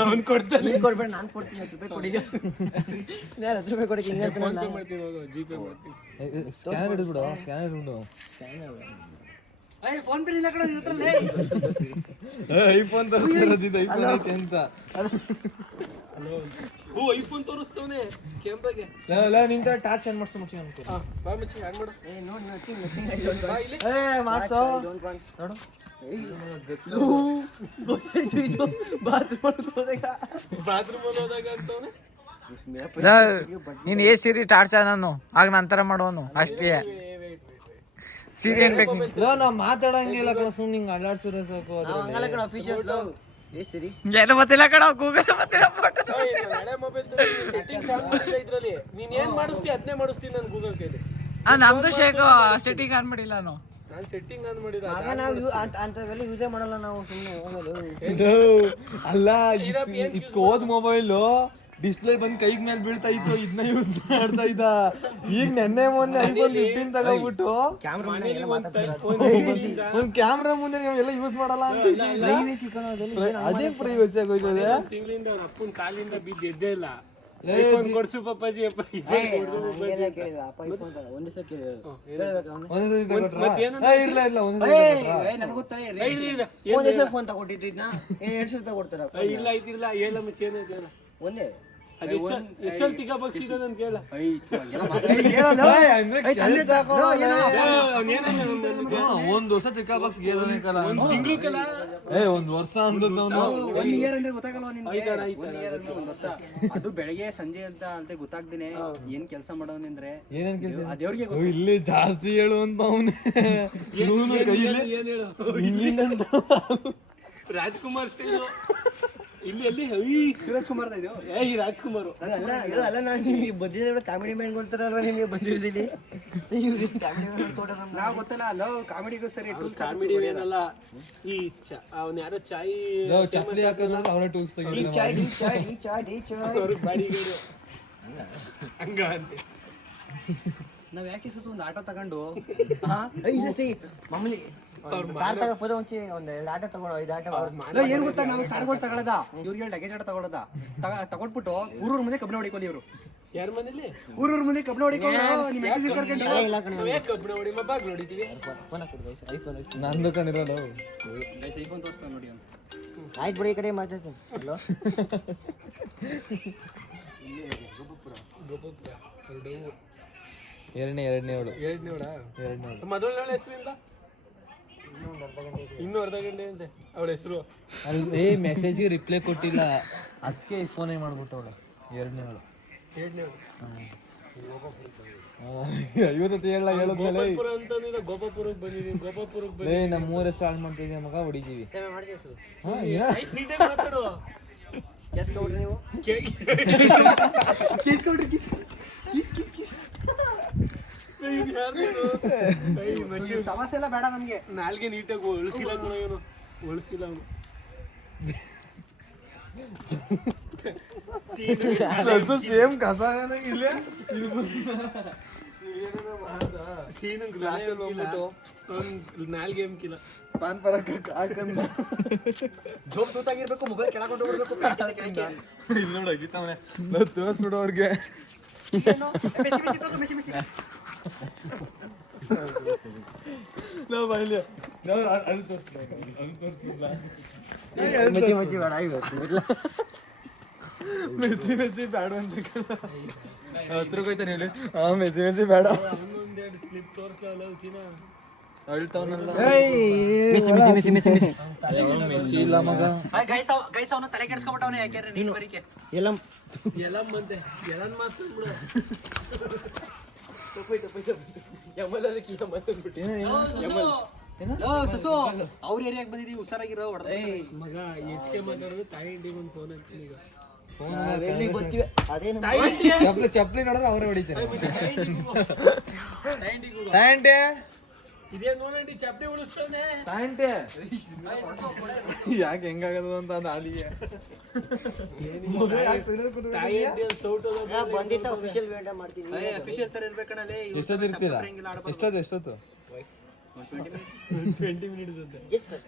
ಅವ್ನು ಕೊಡ್ತಾನೆ ಕೊಡ್ಬೇಡ ನಾನು ಕೊಡ್ತೀನಿ 10 ರೂಪಾಯಿ ಕೊಡಿ ನಾನು 10 ರೂಪಾಯಿ ಕೊಡಕ್ಕೆ ಹಿಂಗೆ ಫೋನ್ ಪೇ ಮಾಡ್ತೀನಿ ಹೋಗು ಜಿಪೇ ಮಾಡ್ತೀನಿ ಸ್ಕ್ಯಾನರ್ ಹಿಡಿದ್ಬಿಡು ಸ್ಕ್ಯಾನರ್ ಉಂಡು ಫೋನ್ ಪೇ ಇಲ್ಲ ಕಡೆ ಇರುತ್ತಲ್ಲೇ ಐಫೋನ್ ತರಿಸಿರೋದಿದ್ದು ಐಫೋನ್ ಐತೆ ಅಂತ ಓ ಐಫೋನ್ ತೋರಿಸ್ತವನೆ ಕ್ಯಾಮ್ರಾಗೆ ನಿಂತ ಟಾಚ್ ಏನ್ ಮಾಡ್ಸೋ ಮಚ್ಚಿ ಅನ್ಕೋ ಬಾ ಮಚ್ಚಿ ಹ್ಯಾಂಗ್ ಮಾಡು ನೋಡಿ ಬಾ ಇಲ್ಲಿ ಮಾಡ್ಸೋ ನೋಡು ಬಾತ್ರೂಮ್ ಹೋದಾಗ ಅಂತವನೆ ನೀನ್ ಸಿರಿ ಟಾರ್ಚ್ ನಾನು ಆಗ ನಂತರ ಮಾಡೋನು ಅಷ್ಟೇ ಸಿರಿ ಏನ್ ಬೇಕು ನಾ ಮಾತಾಡಂಗಿಲ್ಲ ಕಣ ಸುಮ್ಮನೆ ಹಿಂಗೆ ಅಲ್ಲಾಡ್ಸಿರೋ ಸಾಕು ಅಫಿಷಿಯಲ್ ಸರಿ ಏನು ಗೊತ್ತಿಲ್ಲ ಕಣ ಗೂಗಲ್ ಗೊತ್ತಿಲ್ಲ ಹಳೆ ಮೊಬೈಲ್ ಸೆಟ್ಟಿಂಗ್ಸ್ ಆನ್ ಮಾಡಿಲ್ಲ ಇದ್ರಲ್ಲಿ ನೀನ್ ಏನ್ ಮಾಡಿಸ್ತಿ ಅದನ್ನೇ ಮಾಡಿಸ್ತೀನಿ ನಾನು ಗೂಗಲ್ ಕೈಲಿ ನಮ್ದು ಶೇಕ್ ಸೆಟ್ಟಿಂಗ್ ಆನ್ ಮಾಡಿಲ್ಲ ನಾನು ಸೆಟ್ಟಿಂಗ್ ಆನ್ ಮಾಡಿದ ಆಗ ನಾವು ಅಂತವೆಲ್ಲ ಯೂಸೇ ಮಾಡಲ್ಲ ನಾವು ಸುಮ್ಮನೆ ಹೋಗೋದು ಅಲ್ಲ ಹೋದ್ ಮೊಬೈಲು ಡಿಸ್ಪ್ಲೇ ಬಂದ್ ಕೈಗ್ ಮೇಲೆ ಬೀಳ್ತಾ ಇತ್ತು ಇದನ್ನ ಯೂಸ್ ಮಾಡ್ತಾ ಇದ್ದ ಈಗ ನೆನ್ನೆ ಮೊನ್ನೆ ಐಫೋನ್ 15 ತಗೊಂಡ್ಬಿಟ್ಟು ಒಂದ್ ಕ್ಯಾಮ್ರಾ ಮುಂದೆ ಎಲ್ಲ ಯೂಸ್ ಮಾಡಲ್ಲ ಅಂತ ಅದೇ ಪ್ರೈವಸಿ ಆಗೋಯ್ತದೆ ತಿಂಗಳಿಂದ ಅವ್ರ ಅಪ್ಪನ ಕಾಲಿಂದ ಬಿದ್ದು ಎದ್ದೇ ಇಲ್ಲ ಐಫೋನ್ ಕೊಡ್ಸು ಪಪ್ಪಾಜಿ ಅಪ್ಪ ಒಂದೇ ಸಲ ಇಲ್ಲ ನನ್ಗೆ ಗೊತ್ತಾ ಒಂದೇ ಸಲ ಫೋನ್ ತಗೊಟ್ಟಿದ್ದ 2 ಸಲ ತಗೊಡ್ತಾರ ಇಲ್ಲ ಐತಿಲ್ಲ ಹೇಳ ಮುಚ್ಚಿ ಏನೈತಿ ಹೇಳ ಒಂದೇ ಅದು ಎಷ್ಟಲ್ಲಿ ತಿಕ್ಕ ಬಗ್ಸಿದ ನನ್ ಕೇಳ ಒಂದ್ ವರ್ಷ ಚಿಕ್ಕ ಬಾಕ್ಸ್ ಗೇದಲ್ಲ ಒಂದ್ ತಿಂಗಳು ಕಲ ಒಂದ್ ವರ್ಷ ಅಂದ್ 1 ಇಯರ್ ಅಂದ್ರೆ ಗೊತ್ತಾಗಲ್ವಾ ನಿನ್ಗೆ 1 ಇಯರ್ ಅಂದ್ರೆ 1 ವರ್ಷ ಅದು ಬೆಳಗ್ಗೆ ಸಂಜೆ ಅಂತ ಗೊತ್ತಾಗ್ದೇನೆ ಏನ್ ಕೆಲಸ ಮಾಡೋನಂದ್ರೆ ಏನೇನ್ ಕೆಲಸ ದೇವ್ರಿಗೆ ಇಲ್ಲಿ ಜಾಸ್ತಿ ಹೇಳು ಅಂತ ಅವನೇ ಏನ್ ಹೇಳು ಹಿಂಗಿಂದ ರಾಜ್ಕುಮಾರ್ ಸ್ಟೈಲು ಇಲ್ಲಿ ಎಲ್ಲಿ ಶಿವರಾಜ್ ಕುಮಾರ್ ಇದು ಈ ರಾಜ್ಕುಮಾರ್ ಅಲ್ಲ ನಾನು ನಿಮಗೆ ಬಂದಿದ್ರೆ ಕಾಮಿಡಿ ಮ್ಯಾನ್ ಕೊಡ್ತಾರಲ್ವ ನಿಮಗೆ ಬಂದಿರ್ತೀನಿ ನಾವು ಗೊತ್ತಲ್ಲ ಲವ್ ಕಾಮಿಡಿಗೂ ಸರಿ ಕಾಮಿಡಿ ಏನಲ್ಲ ಈ ಅವನ್ ಯಾರೋ ಚಾಯ್ ಚಪ್ಪಲಿ ಹಾಕಿದ್ರೆ ಅವರೇ ಟೂಲ್ಸ್ ಬಾಡಿಗೇರು ಹಂಗ ಅಂತ ನಾವ್ ಯಾಕೆ ಒಂದು ಆಟೋ ತಗೊಂಡು ಮಾಮೂಲಿ ಕಾರ್ ತಗೋಬೋದು ಮುಂಚೆ ಒಂದು 2 ಆಟೋ ತಗೊಳ್ಳೋ 5 ಆಟೋ ಏನ್ ಗೊತ್ತಾ ನಾವು ಕಾರ್ಗಳು ತಗೊಳ್ಳೋದ ಇವ್ರಿಗೆ ಲಗೇಜ್ ಆಟೋ ತಗೊಳ್ಳೋದ ತಗೊಂಡ್ಬಿಟ್ಟು ಊರೂರ್ ಮುಂದೆ ಕಬ್ಬಣ ಹೊಡಿಕೊಳ್ಳಿ ಇವರು ಯಾರ ಮನೇಲಿ ಊರೂರ್ ಮುಂದೆ ಕಬ್ಬಣ ಹೊಡಿಕೊಂಡು ನಿಮ್ಮ ಹೆಂಡತಿ ಕರ್ಕೊಂಡು ನಾವ್ ಯಾಕೆ ಕಬ್ಬಣ ಹೊಡಿ ಬಾಗ್ ನೋಡಿದೀವಿ ನಂದು ಕಣಿರೋದು ಐಫೋನ್ ತೋರಿಸ್ತಾನೆ ನೋಡಿ ಅವ್ನು. ಆಯ್ತು ಬಿಡಿ ಈ ಕಡೆ ಮಾತಾಡ್ತೀನಿ ಹಲೋ ಎರಡನೇ ಅವಳು ಮೊದಲನೇ ಹೆಸರಿಂದ ಇನ್ನೂ ಅರ್ಧ ಗಂಟೆ ಅಂತೆ ಅವಳ ಹೆಸರು ಅಲ್ಲಿ ಮೆಸೇಜ್ಗೆ ರಿಪ್ಲೈ ಕೊಟ್ಟಿಲ್ಲ ಅದಕ್ಕೆ ಫೋನೇ ಮಾಡ್ಬಿಟ್ಟವಳು ಎರಡನೇ ಅವಳು ಐವತ್ತು ಹೇಳ ಹೇಳೋದ್ಮೇಲೆ ಗೋಪಾಪುರ ಅಂತಂದ್ರೆ ಗೋಪಾಪುರಕ್ಕೆ ಬಂದಿದ್ದೀನಿ ಗೋಪಾಪುರಕ್ಕೆ ನಮ್ಮ ಊರ ಹೆಸರು ಹಾಳು ಮಾಡ್ತಿದ್ದೀವಿ ಮಗ ಹೊಡಿತೀವಿ ನೀಟಾಗಿ ಮಾತಾಡು ಕೇಳಿಸ್ಕೊಬಿಟ್ರಿ ನೀವು ಸಮಸ್ಯೆ ಎಲ್ಲ ಬೇಡ ನಮ್ಗೆ ನಾಲ್ಗೆ ನೀಟಾಗಿ ಒಳಸಿಲ್ಲ ಇವನು ಒಳಸಿಲ್ಲ ಅವನು ಸೇಮ್ ಕಸ ಇಲ್ಲ ಸೀನ್ ನಾಲ್ಗೆ ಎಂಕಿಲ್ಲ ಪಾನ್ ಪರಕ್ಕೆ ಹಾಕಂದ ಜೋಬ್ ತೂತಾಗಿರ್ಬೇಕು ಮೊಬೈಲ್ ಕೆಳಗೊಂಡು ಬಿಡ್ಬೇಕು ಇಲ್ಲಿ ನೋಡಿ ಅಗಿತಾವನೆ ನಾವು ತೋರಿಸ್ಬಿಡು ಅವ್ರಿಗೆ ನಾವು ಬೈಲಿ ನಾವು ಅಲ್ಲಿ ತೋರಿಸ್ಬಿಡ ಮಚ್ಚಿ ಬೇಡ ಆಯ್ತು ಮೆಸ್ಸಿ ಬೇಡ ಅಂತ ಹತ್ರ ಹೋಯ್ತಾನೆ ಹೇಳಿ ಮೆಸ್ಸಿ ಬೇಡ ಒಂದೆರಡು ಕ್ಲಿಪ್ ತೋರಿಸಲ್ಲ ಸೀನಾ ಅಳ್ತಾವನಲ್ಲ ಮೆಸ್ಸಿ ಇಲ್ಲ ಮಗ ಗೈಸ್ ಅವನು ತಲೆ ಕೆಡ್ಸ್ಕೊಬಿಟ್ಟವನೆ ಯಾಕೆಂದ್ರೆ ನೀನು ಬರಿಕೆ ಎಲ್ಲ ಎಲ್ಲಮ್ಮಂತೆ ಎಲ್ಲನ್ ಮಾತಾಡ್ಬಿಡು ಸಸು ಅವ್ರ ಏರಿಯಾಗೆ ಬಂದಿದೀವಿ ಹುಷಾರಾಗಿರೋ ಹೊಡೆದ ಮಗ ಹೆಚ್ಚಿಗೆ ಮಾತಾಡೋದು ತಾಯಿ ಇಂಟಿಗೆ ಒಂದು ಫೋನ್ ಅಂತೀನಿ ಈಗ ಅದೇ ಚಪ್ಪಲಿ ನೋಡಿದ್ರೆ ಅವರೇ ಹೊಡಿತಾರೆ ಇದೇ ನೋಡಂಡಿ ಚಪ್ಪಲಿ ಉಳಿಸ್ತಾನೆ ಯಾಕೆ ಹೆಂಗಾಗದ ಅಂತ ಅದು ಅಲ್ಲಿಗೆ ತಾಯಿ ಇಂಟಿ ಸೌಟ್ ಬಂದಿತ್ತ ಅಫಿಷಿಯಲ್ ವೇಟ ಮಾಡ್ತೀನಿ ಅಫಿಷಿಯಲ್ ತರ ಇರ್ಬೇಕಣಲೆ ಎಷ್ಟೊತ್ತು ಇರ್ತೀರಾ ಎಷ್ಟೊತ್ತು 20 ಮಿನಿಟ್ಸ್ ಅಂತೆ ಎಸ್ ಸರ್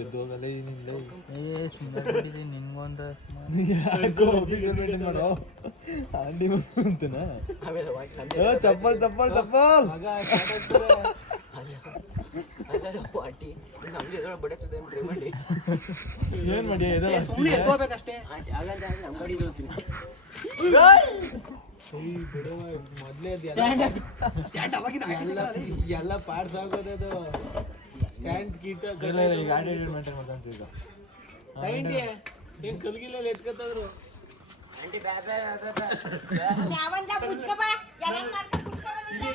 ಎದ್ದೋಗಲ್ಲ ಏನಿಲ್ಲ ನಿನ್ಗೊಂದು ಅಂಡಿ ಅಂತನಾ ಆಮೇಲೆ ಚಪ್ಪಲ್ ಮಗ ಪಾರ್ಟಿ ನಮ್ಗೆ ಬಡತದೆ ಟ್ರೈ ಮಾಡಿ ಏನ್ ಮಾಡಿ ಸುಮ್ಮನೆ ಎತ್ತೋಬೇಕಷ್ಟೇ ಹಾಗಂತ ನಮ್ಮ ಕಡೆ ಹೋಗ್ತೀನಿ ಮೊದ್ಲೇ ಸ್ಟ್ಯಾಂಡ್ ಅವಾಗಿನ ಎಲ್ಲ ಪಾರ್ಟ್ಸ್ ಆಗೋದದು ಸ್ಟ್ಯಾಂಡ್ ಕೀಟ ಗಾಡಿ ಮೇಂಟೈನ್ ಮಾಡ್ಕೊಂತಿದ್ದ ತಾಯಿಂಟಿ ಏನ್ ಕಲ್ಗಿಲ್ಲ ಎತ್ಕೊತಾದ್ರು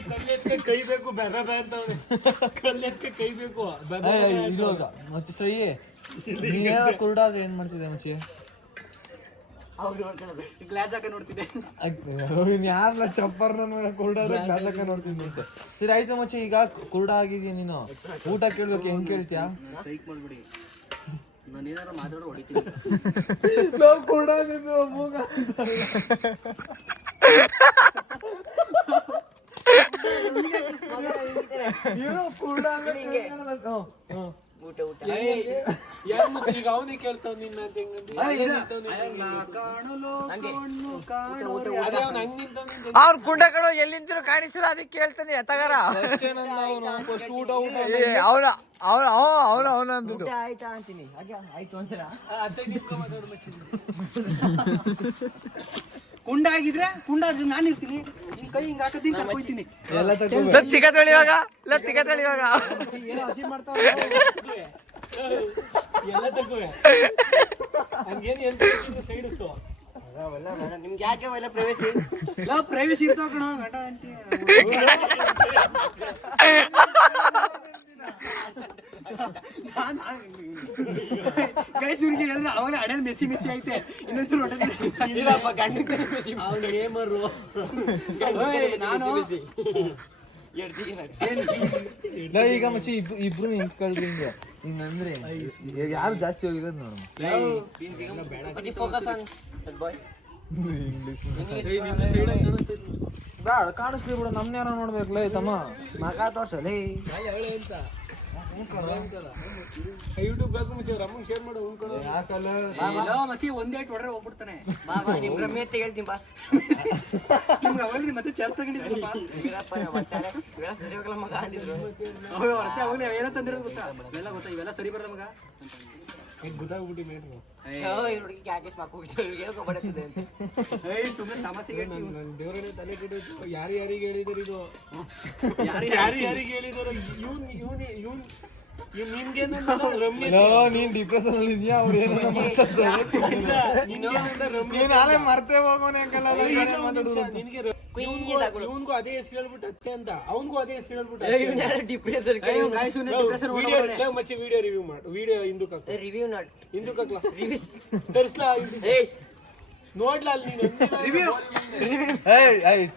ಕಲ್ಲೆತ್ಕ ಕೈ ಬೇಕು ಬೆರ ಬೇ ಅಂತವ್ರೆ ಕಲ್ಲೆತ್ಕ ಕೈ ಬೇಕು ಇಲ್ಲೋಗ ಮತ್ತೆ ಸೈ ನೀನೇನ ಕುರುಡಾಗ ಏನ್ ಮಾಡ್ತಿದ್ದೆ ಮಚ್ಚಿ ಗ್ಲಾಸ್ ಹಾಕ ನೋಡ್ತಿದ್ದೆ ಯಾರಲ್ಲ ಚಪ್ಪರ್ ನನ್ನ ಕುರುಡಾಗ ಗ್ಲಾಸಕ್ಕ ನೋಡ್ತೀನಿ ಅಂತ ಸರಿ ಆಯ್ತು ಮಚ್ಚಿ ಈಗ ಕುರುಡ ಆಗಿದ್ಯಾ ನೀನು ಊಟ ಕೇಳ್ಬೇಕು ಹೆಂಗ್ ಕೇಳ್ತೀಯಾ ಸೈಕ್ ಮಾಡ್ಬಿಡಿ ನಾನು ಏನಾರ ಮಾತಾಡೋ ಹೊಡಿತೀನಿ ನಾವು ಕುರುಡ ಆಗಿದ್ವು ಮೂಗ ಇರೋ ಕುರುಡ ಅಂದ್ರೆ ಊಟ ಊಟ ಯಾರು ಮತ್ತೆ ಈಗ ಅವನೇ ಕೇಳ್ತಾವ್ ನಿನ್ನ ಅಂತ ಅದೇ ಅವ್ನು ಹಂಗ್ ನಿಂತವ್ನು ಅವ್ರ ಗುಂಡಗಳು ಎಲ್ಲಿ ನಿಂತಿರೋ ಕಾಣಿಸಿಲ್ಲ ಅದಕ್ಕೆ ಕೇಳ್ತಾನೆ ಎತ್ತಗಾರ ಫಸ್ಟ್ ಊಟ ಅವನು ಅಂದದ್ದು ಊಟ ಆಯ್ತಾ ಅಂತೀನಿ ಹಾಗೆ ಆಯ್ತು ಅಂತೀರ ಅತ್ತೆ ನಿಂತ್ಕೊಂಡ್ ಮಾತಾಡು ಮಚ್ಚಿ ಕುಂಡ ಆಗಿದ್ರೆ ಕುಂಡ ಆದ್ರೆ ನಾನು ಇರ್ತೀನಿ ನಿನ್ ಕೈ ಹಿಂಗ್ ಹಾಕದ್ ಹಿಂಗ್ ಕರ್ಕೊಯ್ತೀನಿ ಎಲ್ಲ ತಗೋ ಲತ್ತಿಕ ತೊಳಿವಾಗ ಏನೋ ಹಸಿ ಮಾಡ್ತಾವ ಎಲ್ಲ ತಗೋವೆ ಹಂಗೇನು ಎಂತ ಸೈಡಿಸು ಅವೆಲ್ಲ ಬೇಡ ನಿಮ್ಗೆ ಯಾಕೆ ಅವೆಲ್ಲ ಪ್ರೈವೇಸಿ ಪ್ರೈವೇಸಿ ಇರ್ತಾವ ಕಣ ಗಂಡ ಅಂತಿ ಗೈಸ್ ಇವ್ರಿಗೆ ಹೇಳಿದ್ರೆ ಅವಾಗಲೇ ಹಣೆಯಲ್ಲಿ ಮೆಸ್ಸಿ ಐತೆ ಇನ್ನೊಂಚೂರು ನಾನು ಈಗ ಮಚ್ಚಿ ಇಬ್ರು ನಿಂತ್ಕೊಳ್ರಿ ಹಿಂಗೆ ಹಿಂಗಂದ್ರೆ ಯಾರು ಜಾಸ್ತಿ ಹೋಗಿರೋದು ನೋಡಮ್ಮ. ಬೇಡ ಕಾಣಿಸ್ಲಿ ಬಿಡು, ನಮ್ನ ಯಾರೋ ನೋಡ್ಬೇಕಲ್ಲ ತಮ್ಮ. ಮಗ ತೋರ್ಸಲಿ ಯೂಟ್ಯೂಬ್ ಬೇಕು ಮುಂಚೆ ರಮ್ಮಗೆ ಶೇರ್ ಮಾಡು ಉಣ್ಕೊಳ್ಳೋ. ಯಾಕಲ್ಲ ಮಚ್ಚಿ ಒಂದೇ ಹೊಡ್ರೆ ಹೋಗ್ಬಿಡ್ತಾನೆ. ನಿಮ್ ರಮ್ಯ ಅಂತ ಹೇಳ್ತೀನಿ ಬಾ. ನಿಮ್ಗೆ ಅವಾಗ ಮತ್ತೆ ಚೇರ್ ತಗೊಂಡಿದ್ರಪ್ಪ ಮಗ ಅಂದಿದ್ರು. ಹೊರತೆ ಅವಾಗಲೇ ಏನೋ ತಂದಿರೋದು ಗೊತ್ತಾ? ಇವೆಲ್ಲ ಗೊತ್ತಾ, ಇವೆಲ್ಲ ಸರಿ ಬರಲ್ಲ ಮಗ. ಗೊತ್ತಾಗ್ಬಿಟ್ಟು ಮೇಟ್ರು ಸುಮ್ಮನೆ ತಮಾಷೆಗೆ ದೇವರೇ ತಲೆ ಕೆಟ್ಟಿತ್ತು. ಯಾರಿಗೆ ಹೇಳಿದ್ರು ಇದು? ಯಾರಿಗೆ ಹೇಳಿದಾರೋ? ನಿಮ್ಗೆ ನೀನ್ ಡಿಪ್ರೆಷನ್ ಅಲ್ಲಿ ಇದೆಯಾ? ಅವ್ರು ಏನೋ ನಾಳೆ ಮರ್ತೇ ಹೋಗೋಣ ಅಂಕಲ್ಲ. ಇವನ್ಗೂ ಅದೇ ಹೆಸರು ಹೇಳ್ಬಿಟ್ಟು ಅತ್ತೆ ಅಂತ, ಅವನ್ಗೂ ಅದೇ ಹೆಸರು ಹೇಳ್ಬಿಟ್ಟು ಮಚ್ಚಿ ವಿಡಿಯೋ ರಿವ್ಯೂ ಮಾಡು. ವಿಡಿಯೋ ರಿವ್ಯೂ ನಾಟ್ ಹಿಂದಕ್ಕೆ ತರಿಸ್ಲಾ ನೋಡ್ಲಾ ಅಲ್ಲಿ ನೀನು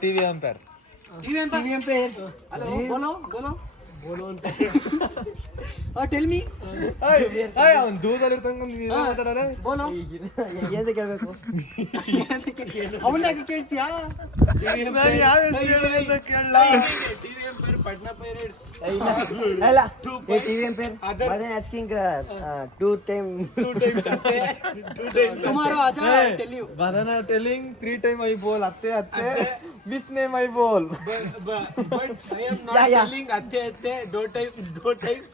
ಟಿವಿ ಅಂಪೇರ್ ಹಲೋ ಬೋಲೋ ಬೋಲೋ ಬೋಲೋ ಅಂತ ಟೆಲ್ ಮೀ ಅವ್ನು ದೂರದಲ್ಲಿ ಇರ್ತಂಗ ಮಾತಾಡೋರೆ. ಬೋಲೋ ಏನಂತ ಕೇಳ್ಬೇಕು? ಅವನಾಗ ಕೇಳ್ತೀಯಾ? ಟಿವಿ ಎಂಪೈರ್ ಪಟ್ನಾ ಪೈರೇಟ್ಸ್ ಅಲ್ಲ TV empire Madan asking 2 time ಸುಮಾರು ಅಜಾ tell you Banana telling 3 time I bowl. ಅತ್ತೆ ಅತ್ತೆ miss name I bowl. but I am not telling ಅತ್ತೆ ಅತ್ತೆ ಡೋ ಟೈಪ್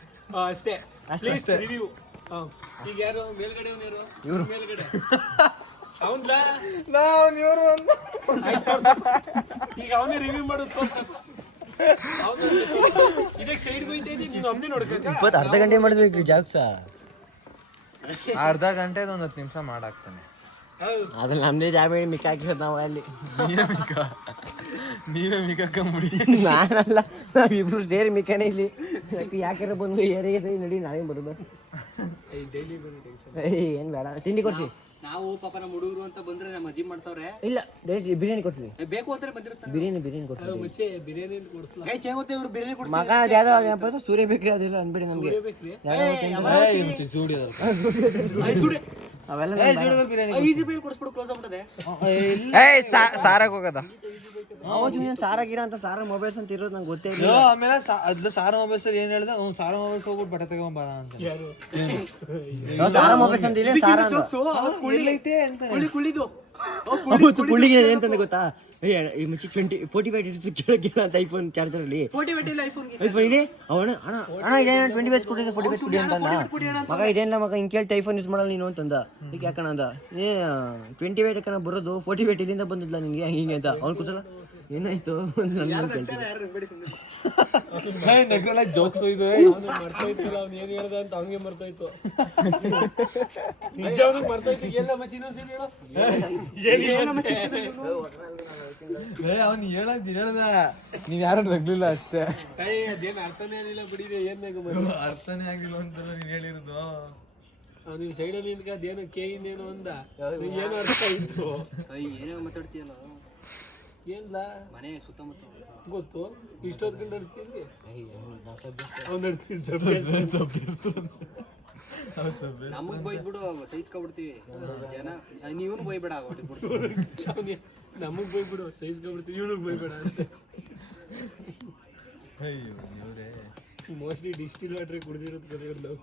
ಅಷ್ಟೇ. Please review. ಈಗ ಯಾರು ಮೇಲ್ಗಡೆ ಇವ್ರು ಮೇಲ್ಗಡೆ ಅವನ್ಲ ನಾವು ಇವರು ಒಂದು ಈಗ ಅವನೇ ರಿವ್ಯೂ ಮಾಡೋದು ತೋರ್ಸಪ್ಪ. ಇದಕ್ಕೆ ಸೈಡ್ಗೆ ಹೋಯ್ತಾ ಇದ್ದೀನಿ, ನೀನು ಒಮ್ಮೆ ನೋಡ್ಬೇಕ. ಅರ್ಧ ಗಂಟೆ ಮಾಡಿದ್ವಿ ಜಾಗ್ಸ. ಅರ್ಧ ಗಂಟೆ 10 ನಿಮಿಷ ಮಾಡಾಕ್ತಾನೆ. ಅದ್ರಲ್ಲಿ ನಮ್ದೇ ಜಾಬ್ ಹೇಳಿ ಮಿಕ್ಕ ಹಾಕಿರೋದು ನಾವು ಅಲ್ಲಿ. ನೀವೇ ಮಿಕ್ಕಾಕೊಂಬಿಡಿ. ನಾನಲ್ಲ, ನಾವಿಬ್ರು ಸೇರಿ ಮಿಕ್ಕನೇ ಇಲ್ಲಿ. ಯಾಕೆ ಬಂದು ಏರಿಯಾಗೆ ನಡಿ ನಾಳೆ ಬರೋದು. ಏನ್ ಬೇಡ, ತಿಂಡಿ ಕೊಡ್ತೀವಿ ನಾವು. ಪಾಪ ನಮ್ಮ ಹುಡುಗರು ಅಂತ ಬಂದ್ರೆ ನಮ್ಮ ಅಜ್ಜಿ ಮಾಡ್ತಾವ್ರೆ. ಇಲ್ಲ ಡೈರೆಕ್ಟ್ ಬಿರಿಯಾನಿ ಕೊಡ್ತೀವಿ. ಬೇಕು ಅಂದ್ರೆ ಬಂದಿರ್ತಾರೆ. ಬಿರಿಯಾನಿ ಕೊಡ್ತೀವಿ. ಮುಂಚೆ ಬಿರಿಯಾನಿ ಕೊಡಿಸ್ಲಾ. ಗೈಸ್ ಏನ್ ಇವ್ರು ಬಿರಿಯಾನಿ ಕೊಡ್ತಾರೆ. ಮಗ ಯಾವ್ದು ಸೂರ್ಯ ಬೇಕ್ರಿ ಅದಿಲ್ಲ ಅನ್ಬೇಡಿ ನಮ್ಗೆ. ಅವೆಲ್ಲ ಬಿರಿಯಾನಿ 5 ರೂಪಾಯಿ ಕೊಡಿಸ್ಬಿಡು, ಕ್ಲೋಸ್ ಆಗ್ಬಿಟ್ಟದೆ. ಸಾರಾಗ ಹೋಗದ. ಅವತ್ತು ನೀನು ಸಾರಾಗಿರ ಅಂತ ಸಾರ ಮೊಬೈಲ್ಸ್ ಅಂತ ಇರೋದು ನಂಗೆ ಗೊತ್ತೇ ಇಲ್ಲ. ಆಮೇಲೆ ಅದ್ಲ ಸಾರ ಮೊಬೈಲ್ಸ್ ಏನ್ ಹೇಳ್ದ, ಅವ್ನು ಸಾರ ಮೊಬೈಲ್ಸ್ ಹೋಗ್ಬಿಟ್ಟು ಬಟ್ಟೆ ತಗೊಂಬಾರ ಅಂತ. ಸಾರ ಮೊಬೈಲ್ಸ್ ಅಂತ ಇಲ್ಲ, ಸಾರ ಅಂತ ಅವತ್ತು ಕುಳ್ಳಿದು ಅವತ್ತು ಕುಳ್ಳಿಗೆ ಏನಂತಂದ್ರೆ ಗೊತ್ತಾ? ಈ ಮುಂಚೆ 45 ಕೇಳೋಕ್ಕಿಲ್ಲ ಅಂತ ಐಫೋನ್ ಚಾರ್ಜರಲ್ಲಿ. 40 ಐಫೋನ್ ಐಫೋನ್ ಇದೆ ಅವಣ ಅಣ್ಣ ಇದೇನು 20 ಬೇಸ್ ಕೊಡಿ 40 ಬೇಸ್ ಕೊಡಿ ಅಂತಂದ. ಮಗ ಇದೇನಿಲ್ಲ ಮಗ ಹಿಂಗೆ ಕೇಳ್ತಾ ಐಫೋನ್ ಯೂಸ್ ಮಾಡಲ್ಲ ನೀನು ಅಂತಂದ. ಈಗ ಯಾಕಣ ಅಂದ, 20 ವೇಟ್ ಯಾಕಣ ಬರೋದು, 40 ವೇಟ್ ಇಲ್ಲಿಂದ ಬಂದಿದ್ಲ ನಿನಗೆ ಹಿಂಗೆ ಅಂತ. ಅವ್ನು ಕೂಸಲ್ಲ ಏನಾಯ್ತು ಜೋಕ್ಸ್ ಇದು ಮರ್ತೋಯ್ತಲ್ಲ, ಅವ್ನು ಏನ್ ಹೇಳ್ದ ಅಂತ ಅವ್ನಿಗೆ ಮರ್ತೋಯ್ತು. ನಿಜ ಅವ್ನಿಗೆ ಮರ್ತೋಯ್ತು. ಎಲ್ಲ ಮಚ್ಚಿ ಇನ್ನೊಂದ್ಸರಿ ಅವ್ನು ಹೇಳ್ದ, ನೀವ್ ಯಾರು ನಗ್ಲಿಲ್ಲ ಅಷ್ಟೇ. ಅದೇನು ಅರ್ಥನೇ ಆಗಿಲ್ಲ ಬಿಡಿದೆ. ಏನಾಗ ಅರ್ಥನೇ ಆಗಿಲ್ಲ ಅಂತ ನೀನ್ ಹೇಳಿರೋದು. ನೀನು ಸೈಡಲ್ಲಿ ನಿಂತ್ಕ ಅದೇನು ಕೇಯಿಂದೇನು ಅಂದ, ಏನು ಅರ್ಥ ಆಯ್ತು. ಏನಾಗ ಮಾತಾಡ್ತೀಯಲ್ಲ, ಏನ್ಲ ಮನೆ ಸುತ್ತಮುತ್ತ ಗೊತ್ತು. ಇಷ್ಟೊತ್ತು ಗಂಟೆ ಅಡ್ತೀನಿ ನಮಗ್ ಬೈದ್ಬಿಡು, ಸಹಿಸ್ಕೊಬಿಡ್ತೀವಿ ಜನ. ನೀವನು ಬೈಬೇಡ, ನಮಗ್ ಬೈಬಿಡು, ಸಹಿಸ್ಕೊಬಿಡ್ತೀವಿ. ಇವನಿಗೆ ಬೈಬೇಡ ಅಂತ. ಮೋಸ್ಟ್ಲಿ ಡಿಸ್ಟಿಲ್ ವಾಟ್ರೆ ಕುಡಿದಿರೋದು ಕಲಿಯೋದು ನಾವು.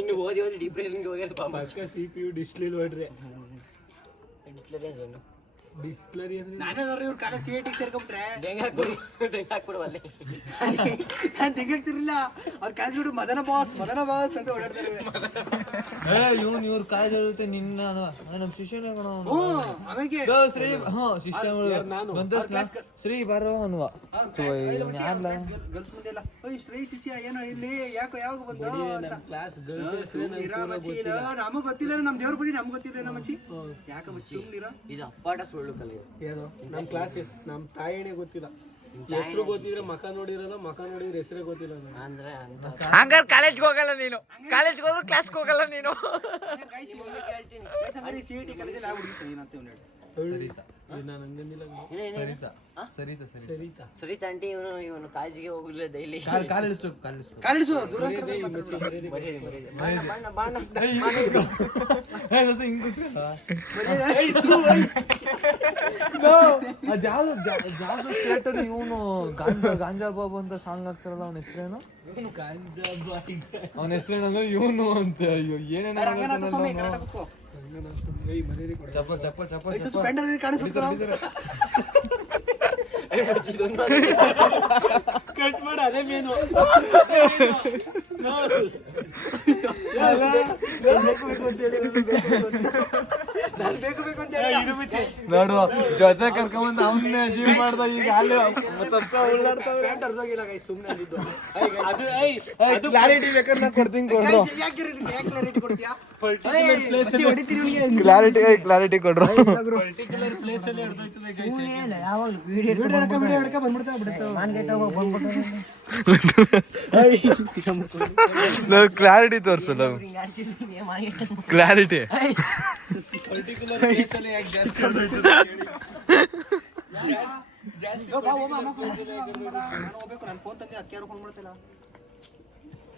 ಇನ್ನು ಓದಿ ಡಿಪ್ರೆಷನ್ಗೆ ಹೋಗ್ಯದ ಪಕ್ಕ CPU ಡಿಸ್ಟಿಲ್ ವಾಟ್ರೆ. ಡಿಸ್ಟಿಲರಿ ಅಂದ್ರೆ ನಾನೇನಾದ್ರು ಇವ್ರ ಕಾಲ CIT ಸೇರ್ಕೊಂಡ್ರೆ ಹಾಕ್ಬಿಡು ಅಲ್ಲಿ. ನಾನು ತೆಗಿಯಾಕ್ತಿರ್ಲಿಲ್ಲ. ಅವ್ರ ಕಾಲೇಜ್ ಬಿಡು ಮದನ ಬಾಸ್ ಅಂತ ಓಡಾಡ್ತಾರೆ. ಇವ್ರ ಕಾಲೇಜ್ ಇರುತ್ತೆ ನಿನ್ನ ನಮ್ಮ ಶಿಷ್ಯನೇ ಆಮೇಲೆ ಶ್ರೀ ಶಿಷ್ಯ ಶ್ರೀ ಬರೋ ಅನ್ವ ಗರ್ಲ್ಸ್ ಮುಂದೆ ಎಲ್ಲ ಶ್ರೀ ಶಿಷ್ಯ ಏನೋ ಇಲ್ಲಿ ಯಾಕೋ ಯಾವಾಗ ಬಂದು ಕ್ಲಾಸ್ ನಮಗ್ ಗೊತ್ತಿಲ್ಲ. ನಮ್ ದೇವ್ರ ಬದಿ ನಮ್ಗೆ ಗೊತ್ತಿಲ್ಲ ನಮ್ಮ ಮಚ್ಚಿ. ಯಾಕ ಮಚ್ಚಿ ಸುಮ್ನಿರ. ಇದು ಅಪ್ಪಾಟ ಸುಳ್ಳು ಕಲಿಯೋದು. ಏನು ನಮ್ಮ ಕ್ಲಾಸ್ ನಮ್ಮ ತಾಯಿನೇ ಗೊತ್ತಿಲ್ಲ. ಹೆಸರು ಗೊತ್ತಿದ್ರೆ ಮಕ ನೋಡಿರಲ್ಲ, ಮಕ ನೋಡಿದ್ರೆ ಹೆಸರೇ ಗೊತ್ತಿಲ್ಲ ನನಗೆ. ಅಂದ್ರೆ ಅಂತ ಹಂಗಾರೆ ಕಾಲೇಜ್ಗೆ ಹೋಗಲ್ಲ ನೀನು, ಕಾಲೇಜ್ಗೆ ಹೋದ್ರೆ ಕ್ಲಾಸ್ಗೆ ಹೋಗಲ್ಲ ನೀನು. ಹೇಳ್ತೀನಿ CET ಕಾಲೇಜಲ್ಲಿ ಯಾವ ಹುಡುಗಿ ಚೆನ್ನಾಗಿ ಅಂತ ಇವ್ನು ಹೇಳಿ. ನಾನು ಹಂಗಂದಿಲ್ಲ. ಸರಿತಾ ಸರಿತಾ ಆಂಟಿ ಇವನು ಕಾಲೇಜಿಗೆ ಹೋಗಿಲ್ಲ ಡೈಲಿ. ಕಾಲಿಸು ದೂರ ಅದ್ಯಾವ್ದು ಸ್ಟೇಟ್ ಅಲ್ಲಿ ಇವನು ಗಾಂಜಾ ಬಾಬು ಅಂತ ಸಾಂಗ್ ಆಗ್ತಾರಲ್ಲ, ಅವನ ಹೆಸರೇನು? ಅವನ ಹೆಸರೇನಂದ್ರೆ ಇವನು ಅಂತ. ಅಯ್ಯೋ ಏನೇನ ಚಪ್ಪಲ್ ಚಪ್ಪಲ್ ಚಪ್ಪಲ್ ಕಟ್ ಮಾಡ, ಅದೇ ಮೇನು. ನೋಡು, ಜೊತೆ ಕರ್ಕೊಂಬಂದು ಅವನ್ನೇ ಅಚೀವ್ ಮಾಡ್ದ. ಈಗ ಅಲ್ಲಿ ಕ್ಲಾರಿಟಿ ಬೇಕಾದ್ರೆ ನಾ ಕೊಡ್ತೀನಿ, ಕೊಡ್ರು. ಕ್ಲಾರಿಟಿ ಕೊಡ್ರು. ಪರ್ಟಿಕ್ಯುಲರ್ ಪ್ಲೇಸ್ ಅಲ್ಲಿ ಹಿಡ್ದೋಯ್ತದೆ guys. ನಾವು ಕ್ಲಾರಿಟಿ ತೋರ್ಸಲ್ಲ, ಕ್ಲಾರಿಟಿ. ಪರ್ಟಿಕ್ಯುಲರ್ ಪ್ಲೇಸ್ ಅಲ್ಲಿ ಯಾಕೆ ಜಾಸ್ತಿ ಹಿಡ್ದೋಯ್ತದೆ ಹೇಳಿ. ಜಾಸ್ತಿ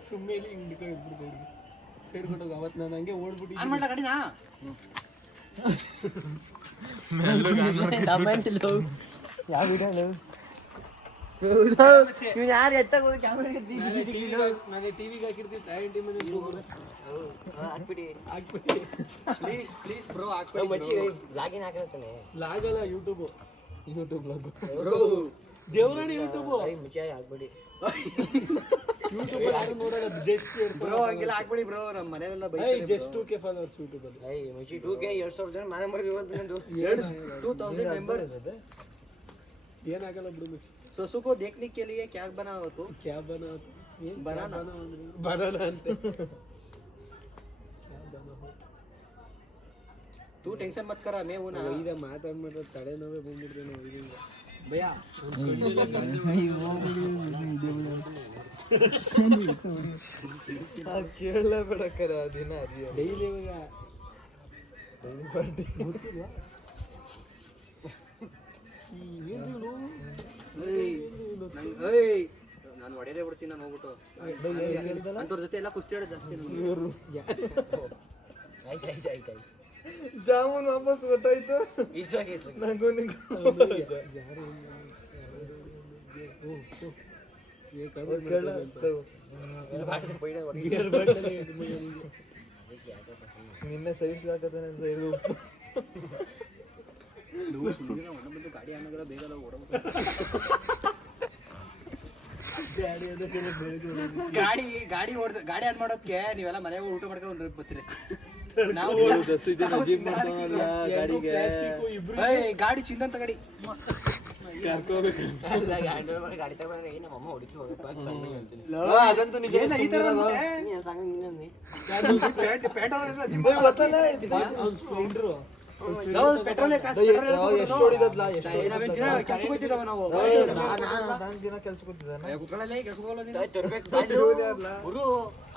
ಸುಮ್ಮನೆ ಇಲ್ಲಿ ಹಿಂಗ್ ಇಟ್ಬಿಡ್ತಾರೆ. ಸೇರ್ಕೊಂಡೋಗ ಅವತ್ತು ನಾನು ಹಂಗೆ ಓಡ್ಬಿಟ್ಟು ಯಾವ ವಿಡಿಯೋ ಇವ್ನು ಯಾರು ಎತ್ತಾಗ ನಾನು ಟಿವಿಗೆ ಹಾಕಿರ್ತೀನಿ. ತಾಯಿ ಟೀಮ್ ಹಾಕ್ಬಿಡಿ ಹಾಕ್ಬಿಟ್ಟು ಪ್ಲೀಸ್ ಪ್ಲೀಸ್ ಬ್ರೋ ಮಚ್ಚಿ ಲಾಗಿನ್ ಹಾಕಿರ್ತಾನೆ. ಲಾಗಲ್ಲ, ಯೂಟ್ಯೂಬ್ ಲಾಗ್ ದೇವರಾಣಿ ಯೂಟ್ಯೂಬ್ ಮುಚ್ಚಿ ಹಾಕ್ಬಿಡಿ. ಯೂಟ್ಯೂಬ್ ಯಾರು ನೋಡಲ್ಲ. ಜಸ್ಟ್ ಬ್ರೋ ಹಂಗೆಲ್ಲ ಹಾಕ್ಬಿಡಿ ಬ್ರೋ, ನಮ್ಮ ಮನೆಯಲ್ಲ ಜಸ್ಟ್ 2K ಫಾಲೋವರ್ಸ್ ಯೂಟ್ಯೂಬ್ ಅಲ್ಲಿ. ಮುಚ್ಚಿ 2K 2,000 ಜನ ಮನೆ ಮಾಡಿದ್ವಿ. 2000 मेंबर्स. ಏನಾಗಲ್ಲ ಬಿಡು ಮುಚ್ಚಿ. सोसू को देखने के लिए क्या बना हो तू? ಕ್ಯಾ ಬನಾ बनाना ಬನಾನಾ ಅಂತೆ. तू टेंशन मत कर, मैं हूं ना. ಈಗ ಮಾತಾಡ್ಬಿಟ್ರೆ ತಲೆನೋವೇ ಬಂದ್ಬಿಡ್ತೇನೆ ಇದರಿಂದ. भैया ಕೇಳಲೇಬೇಡ ಕರ ದಿನ ಡೈಲಿ ಇವಾಗ ನಾನು ಹೊಡೆದೇ ಬಿಡ್ತೀನಿ. ನಾನು ಹೋಗ್ಬಿಟ್ಟು ಅಂತವ್ರ ಜೊತೆ ಎಲ್ಲ ಕುಸ್ತಿ ಆಡೋದು ಜಾಸ್ತಿ. ಆಯ್ತು ಜಾಮೂನ್ ವಾಪಸ್ ಗೊತ್ತಾಯ್ತು ನಂಗೂ ನಿನ್ನೆ ಸೈಡ್ಸ್ ಹಾಕತಾನೆ. ಸೈಡ್ ಗಾಡಿ ಅನ್ನೋದ್ರ ಬೇಗ ಗಾಡಿ ಅದ್ ಮಾಡೋದಕ್ಕೆ ನೀವೆಲ್ಲ ಮನೆಗೆ ಊಟ ಮಾಡ್ಕೊಂಡು ಬರ್ತೀರಿ. ಗಾಡಿ ಚಿಂದಂತ ಗಾಡಿ ಗಾಡಿ ತಗೊಂಡ್ರೆ ನಮ್ಮಮ್ಮ ಹುಡುಕಿ ಹೋಗಪ್ಪ ಅದಂತೂ ನಿಜ. ಈ ತರ ಪೆಟ್ರೋಲ್ ಎಷ್ಟು ಹೊಡಿದದ್ಲ ಕೆಲ್ಸಕ್ಕೆ ಹೋಗ್ತಿದ್ದವ ನಾವು. ದಿನ ಕೆಲ್ಸ ಕೂತಿದ್ದಾನೆ.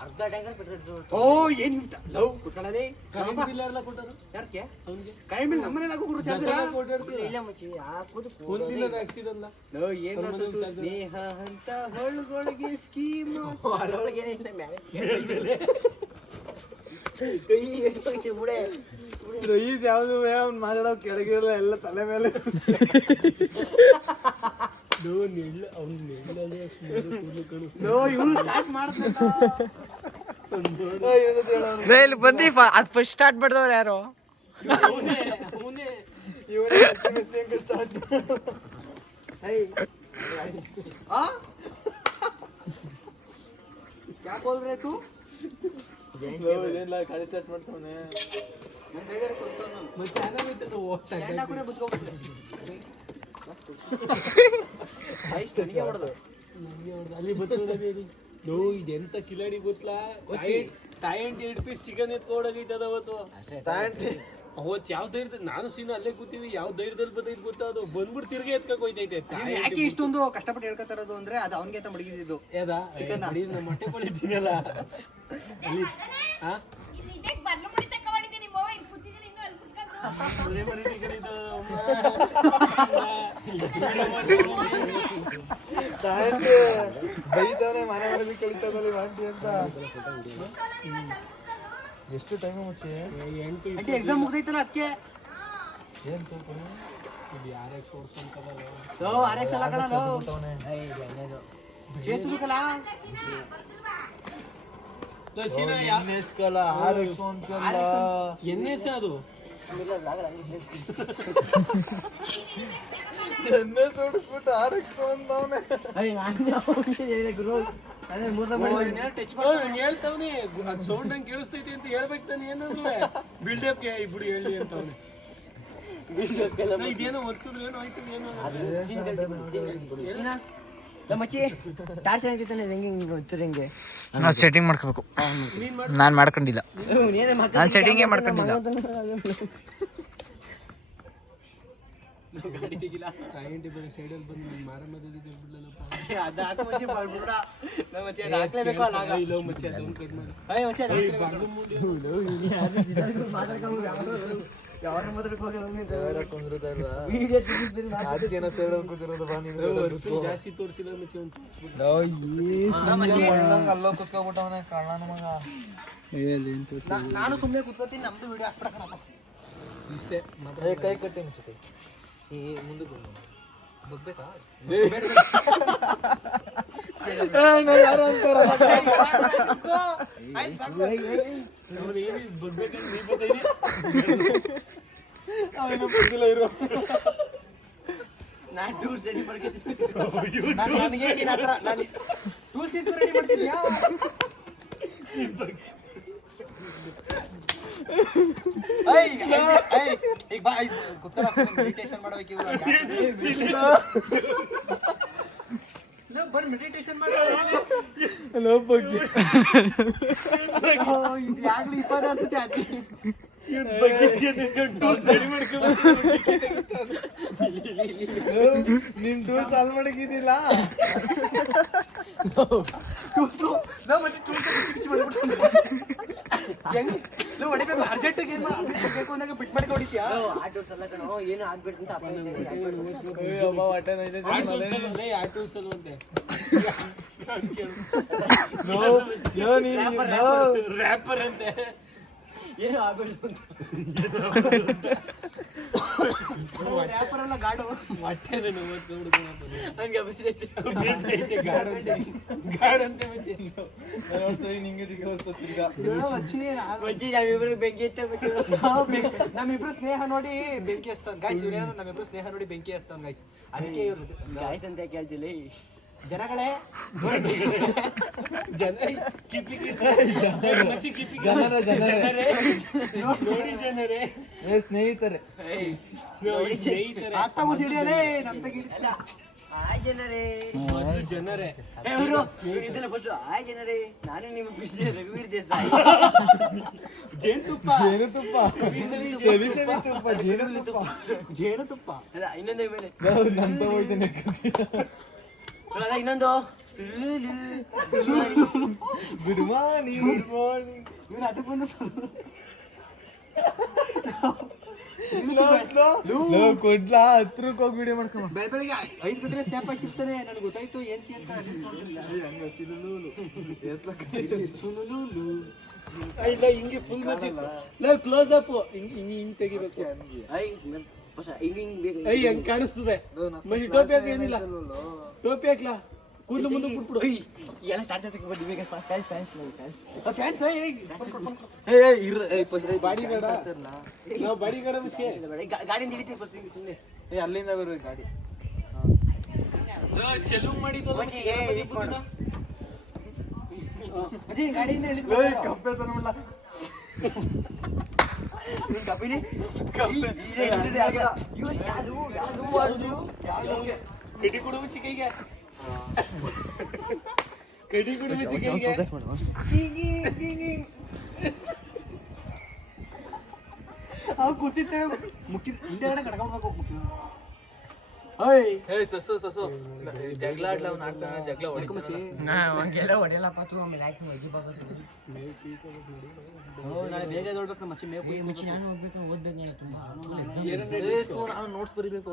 ಅರ್ಧ ಟ್ಯಾಂಕರ್ ಪೆಟ್ರೋಲ್. ಓ ಏನ್ ಲವ್ ಕುಟ್ಕೊಳ್ಳೋದೇ ಕರೆಂಟ್ ಬಿಲ್ ಎಲ್ಲ ಕೊಟ್ಟರು ಯಾಕೆ? ಕರೆಂಟ್ ಬಿಲ್ ನಮ್ಮನೇಲಿ ಹಾಕೋ ಕೊಡು ಚಾರ್ಜರ್. ಇಲ್ಲ ಮಚ್ಚಿ ಹಾಕೋದು ಒಂದಿನ ಹಾಕ್ಸಿದಲ್ಲ. ಏನ್ ಸ್ನೇಹ ಅಂತ ಹೊಳ್ಗೊಳಗೆ ಸ್ಕೀಮ್ ಅದ್ರೊಳಗೇನಿಲ್ಲ ಮ್ಯಾಲೆ ಮುಡೆ ಇದು ಯಾವ್ದು ಅವ್ನು ಮಾತಾಡೋ ಕೆಳಗಿರಲ್ಲ, ಎಲ್ಲ ತಲೆ ಮೇಲೆ. ಇವನು ಸ್ಟಾರ್ಟ್ ಮಾಡ್ತಾನ. ಇಲ್ಲಿ ಬಂದು ಅದು ಫಸ್ಟ್ ಸ್ಟಾರ್ಟ್ ಮಾಡಿದವ್ರು ಯಾರು? ಇವರೇ ಮೆಸ್ಸಿ ಅಂತ ಸ್ಟಾರ್ಟ್. क्या बोल रहे तू? ಏನಿಲ್ಲ, ಗಾಡಿ ಸ್ಟಾರ್ಟ್ ಮಾಡ್ತಾವನೆ. ನಾನು ಬೇಗನೆ ಕೊಡ್ತಾನೆ. ಮತ್ತೆ ಚೆನ್ನಾಗಿತ್ತು ಓಡ್ತಾ ಹಾಕೋರೆ ಬುದ್ಕೋಗ್ಬಿಡ್ತೀನಿ. ಐಸ್ ತನಿಗೆ ಹೊಡೆದು ಅಲ್ಲಿ ಬತ್ತೋಡೋದು. ನೋ ಇದೆಂತ ಕಿಲಾಡಿ ಗೊತ್ತಲಾ? ತಾಯಂಟಿ 2 ಪೀಸ್ ಚಿಕನ್ ಎತ್ಕೊಡೋಗಿದ್ದದ ಅವತ್ತು. ಅವತ್ತು ಯಾವ ಧೈರ್ಯದಲ್ಲಿ ನಾನು ಸೀನು ಅಲ್ಲೇ ಕೂತೀವಿ, ಯಾವ ಧೈರ್ಯದಲ್ಲಿ ಬರ್ತೈತೆ ಗೊತ್ತಾ, ಅದು ಬಂದ್ಬಿಟ್ಟು ತಿರ್ಗಿ ಎತ್ಕಕ್ ಹೋಯ್ತೈತೆ. ಯಾಕೆ ಇಷ್ಟೊಂದು ಕಷ್ಟಪಟ್ಟು ಹೇಳ್ಕೊತಾ ಇರೋದು ಅಂದ್ರೆ ಅದು ಅವನಿಗೆ ಅಂತ ಮಡಗಿದ್ದು. ಯಾವ್ದಾ ನಮ್ಮ ಮೊಟ್ಟೆ ಕೊಳಿದ್ದೀನಲ್ಲ ಅಲ್ಲಿ ಬೈತಾನೆ ಮನೆ ಮನೆಗೆ ಕಳಿತಾನಲ್ಲಿ ಆಂಟಿ ಅಂತ. ಎಷ್ಟು ಟೈಮ್ ಮುಚ್ಚಿ 8 ಎಕ್ಸಾಮ್ ಮುಗ್ದೈತಲ್ಲ ಅದಕ್ಕೆ. ಏನ್ ತೂಕ ಇದು RX ಓಡಿಸ್ಕೊಂತಲ್ಲ RX ಅಲ್ಲ ಕಣಲ್ಲ ಚೇತುಕಲ್ಲ NS ಅದು ಎಣ್ಣೆ ತೋಡಿಸ್ಬಿಟ್ಟು RX ಅಂದವನೆ. ಹೇಳ್ತಾವನೆ ಅದು ಸೌಂಡ್ ಹಂಗೆ ಕೇಳಿಸ್ತೈತಿ ಅಂತ ಹೇಳ್ಬೇಕು ತಾನೆ. ಏನಂದ್ರೆ ಬಿಲ್ಡಪ್ಗೆ ಇಬ್ರು ಹೇಳಿ ಅಂತ ಅವನು ಇದೇನೋ ಒತ್ತಿದ್ರು ಏನೋ ಆಯ್ತು ಏನೋ ಮಚ್ಚಿ ಟಾರ್ಚ್ ಹಾಕಿರ್ತಾನೆ ಹೆಂಗೆ ಹಿಂಗೆ ಒತ್ತಿರ ಹೆಂಗೆ ನಾವು ಸೆಟ್ಟಿಂಗ್ ಮಾಡ್ಕೋಬೇಕು. ನಾನು ಮಾಡ್ಕೊಂಡಿಲ್ಲ, ನಾನು ಸೆಟ್ಟಿಂಗೇ ಮಾಡ್ಕೊಂಡಿಲ್ಲ. ಗಾಡಿ ತೆಗಿಲ್ಲ ಸೈಡಲ್ಲಿ ಬಂದು ಮಾರ ಮಧ್ಯದಲ್ಲಿ ಬಿಡ್ಲಲ್ಲಪ್ಪ. ಅದು ಹಾಕೋ ಮಚ್ಚಿ ಮಾಡ್ಬಿಡ ನಮ್ಮ ಮಚ್ಚಿ ಅದು ಹಾಕ್ಲೇಬೇಕು ಅಲ್ಲ ಆಗ. ಇಲ್ಲ ಮಚ್ಚಿ ಅದೊಂದು ಕಟ್ ಮಾಡಿ ಅಯ್ಯ ಮಚ್ಚಿ ಅದು ಜಾಸ್ತಿ ತೋರಿಸಿಲ್ಲ ಮಚ್ಚಿ ಒಂದು ಅಲ್ಲೋ ಕುತ್ಕೊಬಿಟ್ಟವನೆ ಕಳ್ಳನ ಮಗ. ನಾನು ಸುಮ್ಮನೆ ಕೂತ್ಕೋತೀನಿ, ನಮ್ದು ವಿಡಿಯೋ ಹಾಕ್ಬಿಡಕಣಪ್ಪ. ಇಷ್ಟೇ ಕೈ ಕಟ್ಟಿ ಅನ್ಸುತ್ತೆ. ಮುಂದಕ್ಕೆ ಬಗ್ಬೇಕಾ ಯಾರು ಅಂತಾರ ನಾನು ಟೂಲ್ಸ್ ರೆಡಿ ಮಾಡ್ಕೊತೀನಿ. ನನಗೆ ನಿನ್ನ ಹತ್ರ ನಾನು ಟೂಲ್ಸ್ ಇದ್ದು ರೆಡಿ ಮಾಡ್ತಿದ್ಯಾ? ಈಗ ಬಾ, ಗೊತ್ತಲ್ಲ ಮೆಡಿಟೇಷನ್ ಮಾಡ್ಬೇಕು ಇವಾಗ. ಬರ್ ಮೆಡಿಟೇಷನ್ ಮಾಡಿ ಇದು ಆಗ್ಲಿ 20 ಅನ್ಸುತ್ತೆ ಅಜ್ಜಿ. ನಿನ್ ಟೂಲ್ ಚಾಲು ಮಾಡಕ್ಕಿದ್ದಿಲ್ಲ. ಹೊಡಿಬೇಕು ಅರ್ಜೆಂಟಿಗೆ ಏನು ಮಾಡಬೇಕು ಅಂದಾಗ ಬಿಟ್ಟು ಮಾಡ್ಕೊಂಡು ಹೊಡಿತೀಯಾ? ಆಟೋಸ್ ಎಲ್ಲ ಕಣೋ ಏನು ಆಗ್ಬಿಟ್ಟು ಅಂತ ಅಪ್ಪ ರ್ಯಾಪರ್ ಅಂತೆ ಏನು ಆಗ್ಬಿಟ್ಟು ಅಂತ ರ್ಯಾಪರ್ ಎಲ್ಲ ಗಾಡು ಹೊಟ್ಟೆ ಹಂಗೆ ಗಾಡಂತೆ ಮಚ್ಚಿ ಮಚ್ಚಿ ನಾವಿಬ್ರಿಗೆ ಬೆಂಕಿ ನಮ್ಮಿಬ್ರು ಸ್ನೇಹ ನೋಡಿ ಬೆಂಕಿ ಹಚ್ತಾವ್ ಗಾಯ್ಸ್. ಇವ್ರೇನೋ ನಮ್ಮಿಬ್ರು ಸ್ನೇಹ ನೋಡಿ ಬೆಂಕಿ ಹಚ್ತಾವ್ ಗಾಯ್ಸ್. ಅದಕ್ಕೆ ಇವ್ರು ಗಾಯ್ಸ್ ಅಂತ ಕೇಳ್ತಿಲ್ಲ ಜನಗಳೇ ನೋಡಿ ಜನರೇ ಸ್ನೇಹಿತರೆ ಅತ್ತ ಮುಸಿ ಹಿಡಿಯಲೇ ನಮ್ ತಗಿಡಿಲ್ಲ. ಆಯ್ ಜನರೇ ಮೊದಲು ಜನರೇ ಇದೆಲ್ಲ ಫಸ್ಟ್ ಆಯ್ ಜನರೇ ನಾನೇ ನಿಮ್ಮ ಪ್ರೀತಿಯ ರಘುವೀರ್ ದೇಸಾಯಿ. ಜೇನುತುಪ್ಪ ಜೇನುತುಪ್ಪ ಅಲ್ಲ ಇನ್ನೊಂದು ಮೇಲೆ ನಂತ ಹೋಯ್ತೇನೆ. ಅಲ್ಲ ಇನ್ನೊಂದು ಗುಡ್ ಮಾರ್ನಿಂಗ್. ಇವ್ರು ಅದಕ್ಕೆ ಬಂದು ಕೊಡ್ಲಾ ಹತ್ರಕ್ಕೆ ಹೋಗಿ ವಿಡಿಯೋ ಮಾಡ್ಕೊ. ಬೆಳಗ್ಗೆ 5 ಗಂಟೆ ಸ್ನ್ಯಾಪ್ ಹಾಕಿರ್ತಾನೆ. ನನಗೆ ಗೊತ್ತಾಯ್ತು ಏನ್ತಿ ಅಂತ. ಇಲ್ಲ ಹಿಂಗೆ ಫುಲ್ ಮಚ್ಚಿ ಕ್ಲೋಸ್ ಅಪ್ ಹಿಂಗ್ ತೆಗಿಬೇಕು. ಹೆಂಗ್ ಕಾಣಿಸ್ತದೆ ಮಚ್ಚಿ. ಟೋಪಿ ಹಾಕಿ ಏನಿಲ್ಲ, ಟೋಪಿ ಹಾಕ್ಲಾ ಕೂದಲು ಮುಂದೆ ಬಿಟ್ಬಿಡು. ಎಲ್ಲ ಸ್ಟಾರ್ಟ್ ಆಗ್ತಕ್ಕೆ ಬಂದು ಬೇಗ ಫ್ಯಾನ್ಸ್ ಫ್ಯಾನ್ಸ್ ಫ್ಯಾನ್ಸ್ ಬಾಡಿ ಬೇಡ, ನಾವು ಬಾಡಿ ಬೇಡ ಮುಚ್ಚೆ. ಗಾಡಿಯಿಂದ ಹಿಡಿತೀವಿ ಫಸ್ಟ್ ಸುಮ್ಮನೆ ಅಲ್ಲಿಂದ ಬರ್ಬೇಕು ಗಾಡಿ. ಚೆಲ್ಲು ಮಾಡಿದ್ದು ಗಾಡಿಯಿಂದ ಕಪ್ಪೆ ತನಲ್ಲ ಕಪಿಲಿ ಕಡಿ ಕೊಡು ಮುಚ್ಚಿ ಕೈಗೆ, ಕಡಿ ಕೊಡು ಮುಚ್ಚಿ ಕೈಗೆ. ಅವ್ ಕೂತಿದ್ದೆ ಮುಕ್ಕಿ ಹಿಂದೆ ಕಡ್ಕೊಂಡ್ಬೇಕು ಸಸು ಜಗಳ ಆಡ್ಲ ಅವ್ನು ಆಡ್ತಾನೆ ಜಗಳ ಹೊಡೆಯಲ್ಲಪ್ಪ ಆಮೇಲೆ ಯಾಕೆ ಮಜ್ಜಿ ನಾಳೆ ಬೇಗ ನೋಡ್ಬೇಕು ಮಚ್ಚಿ ಮೇವು ಮುಚ್ಚಿ ನಾನು ಹೋಗ್ಬೇಕು ಓದ್ಬೇಕು ನಾನು ತುಂಬ ನಾನು ನೋಟ್ಸ್ ಬರಿಬೇಕು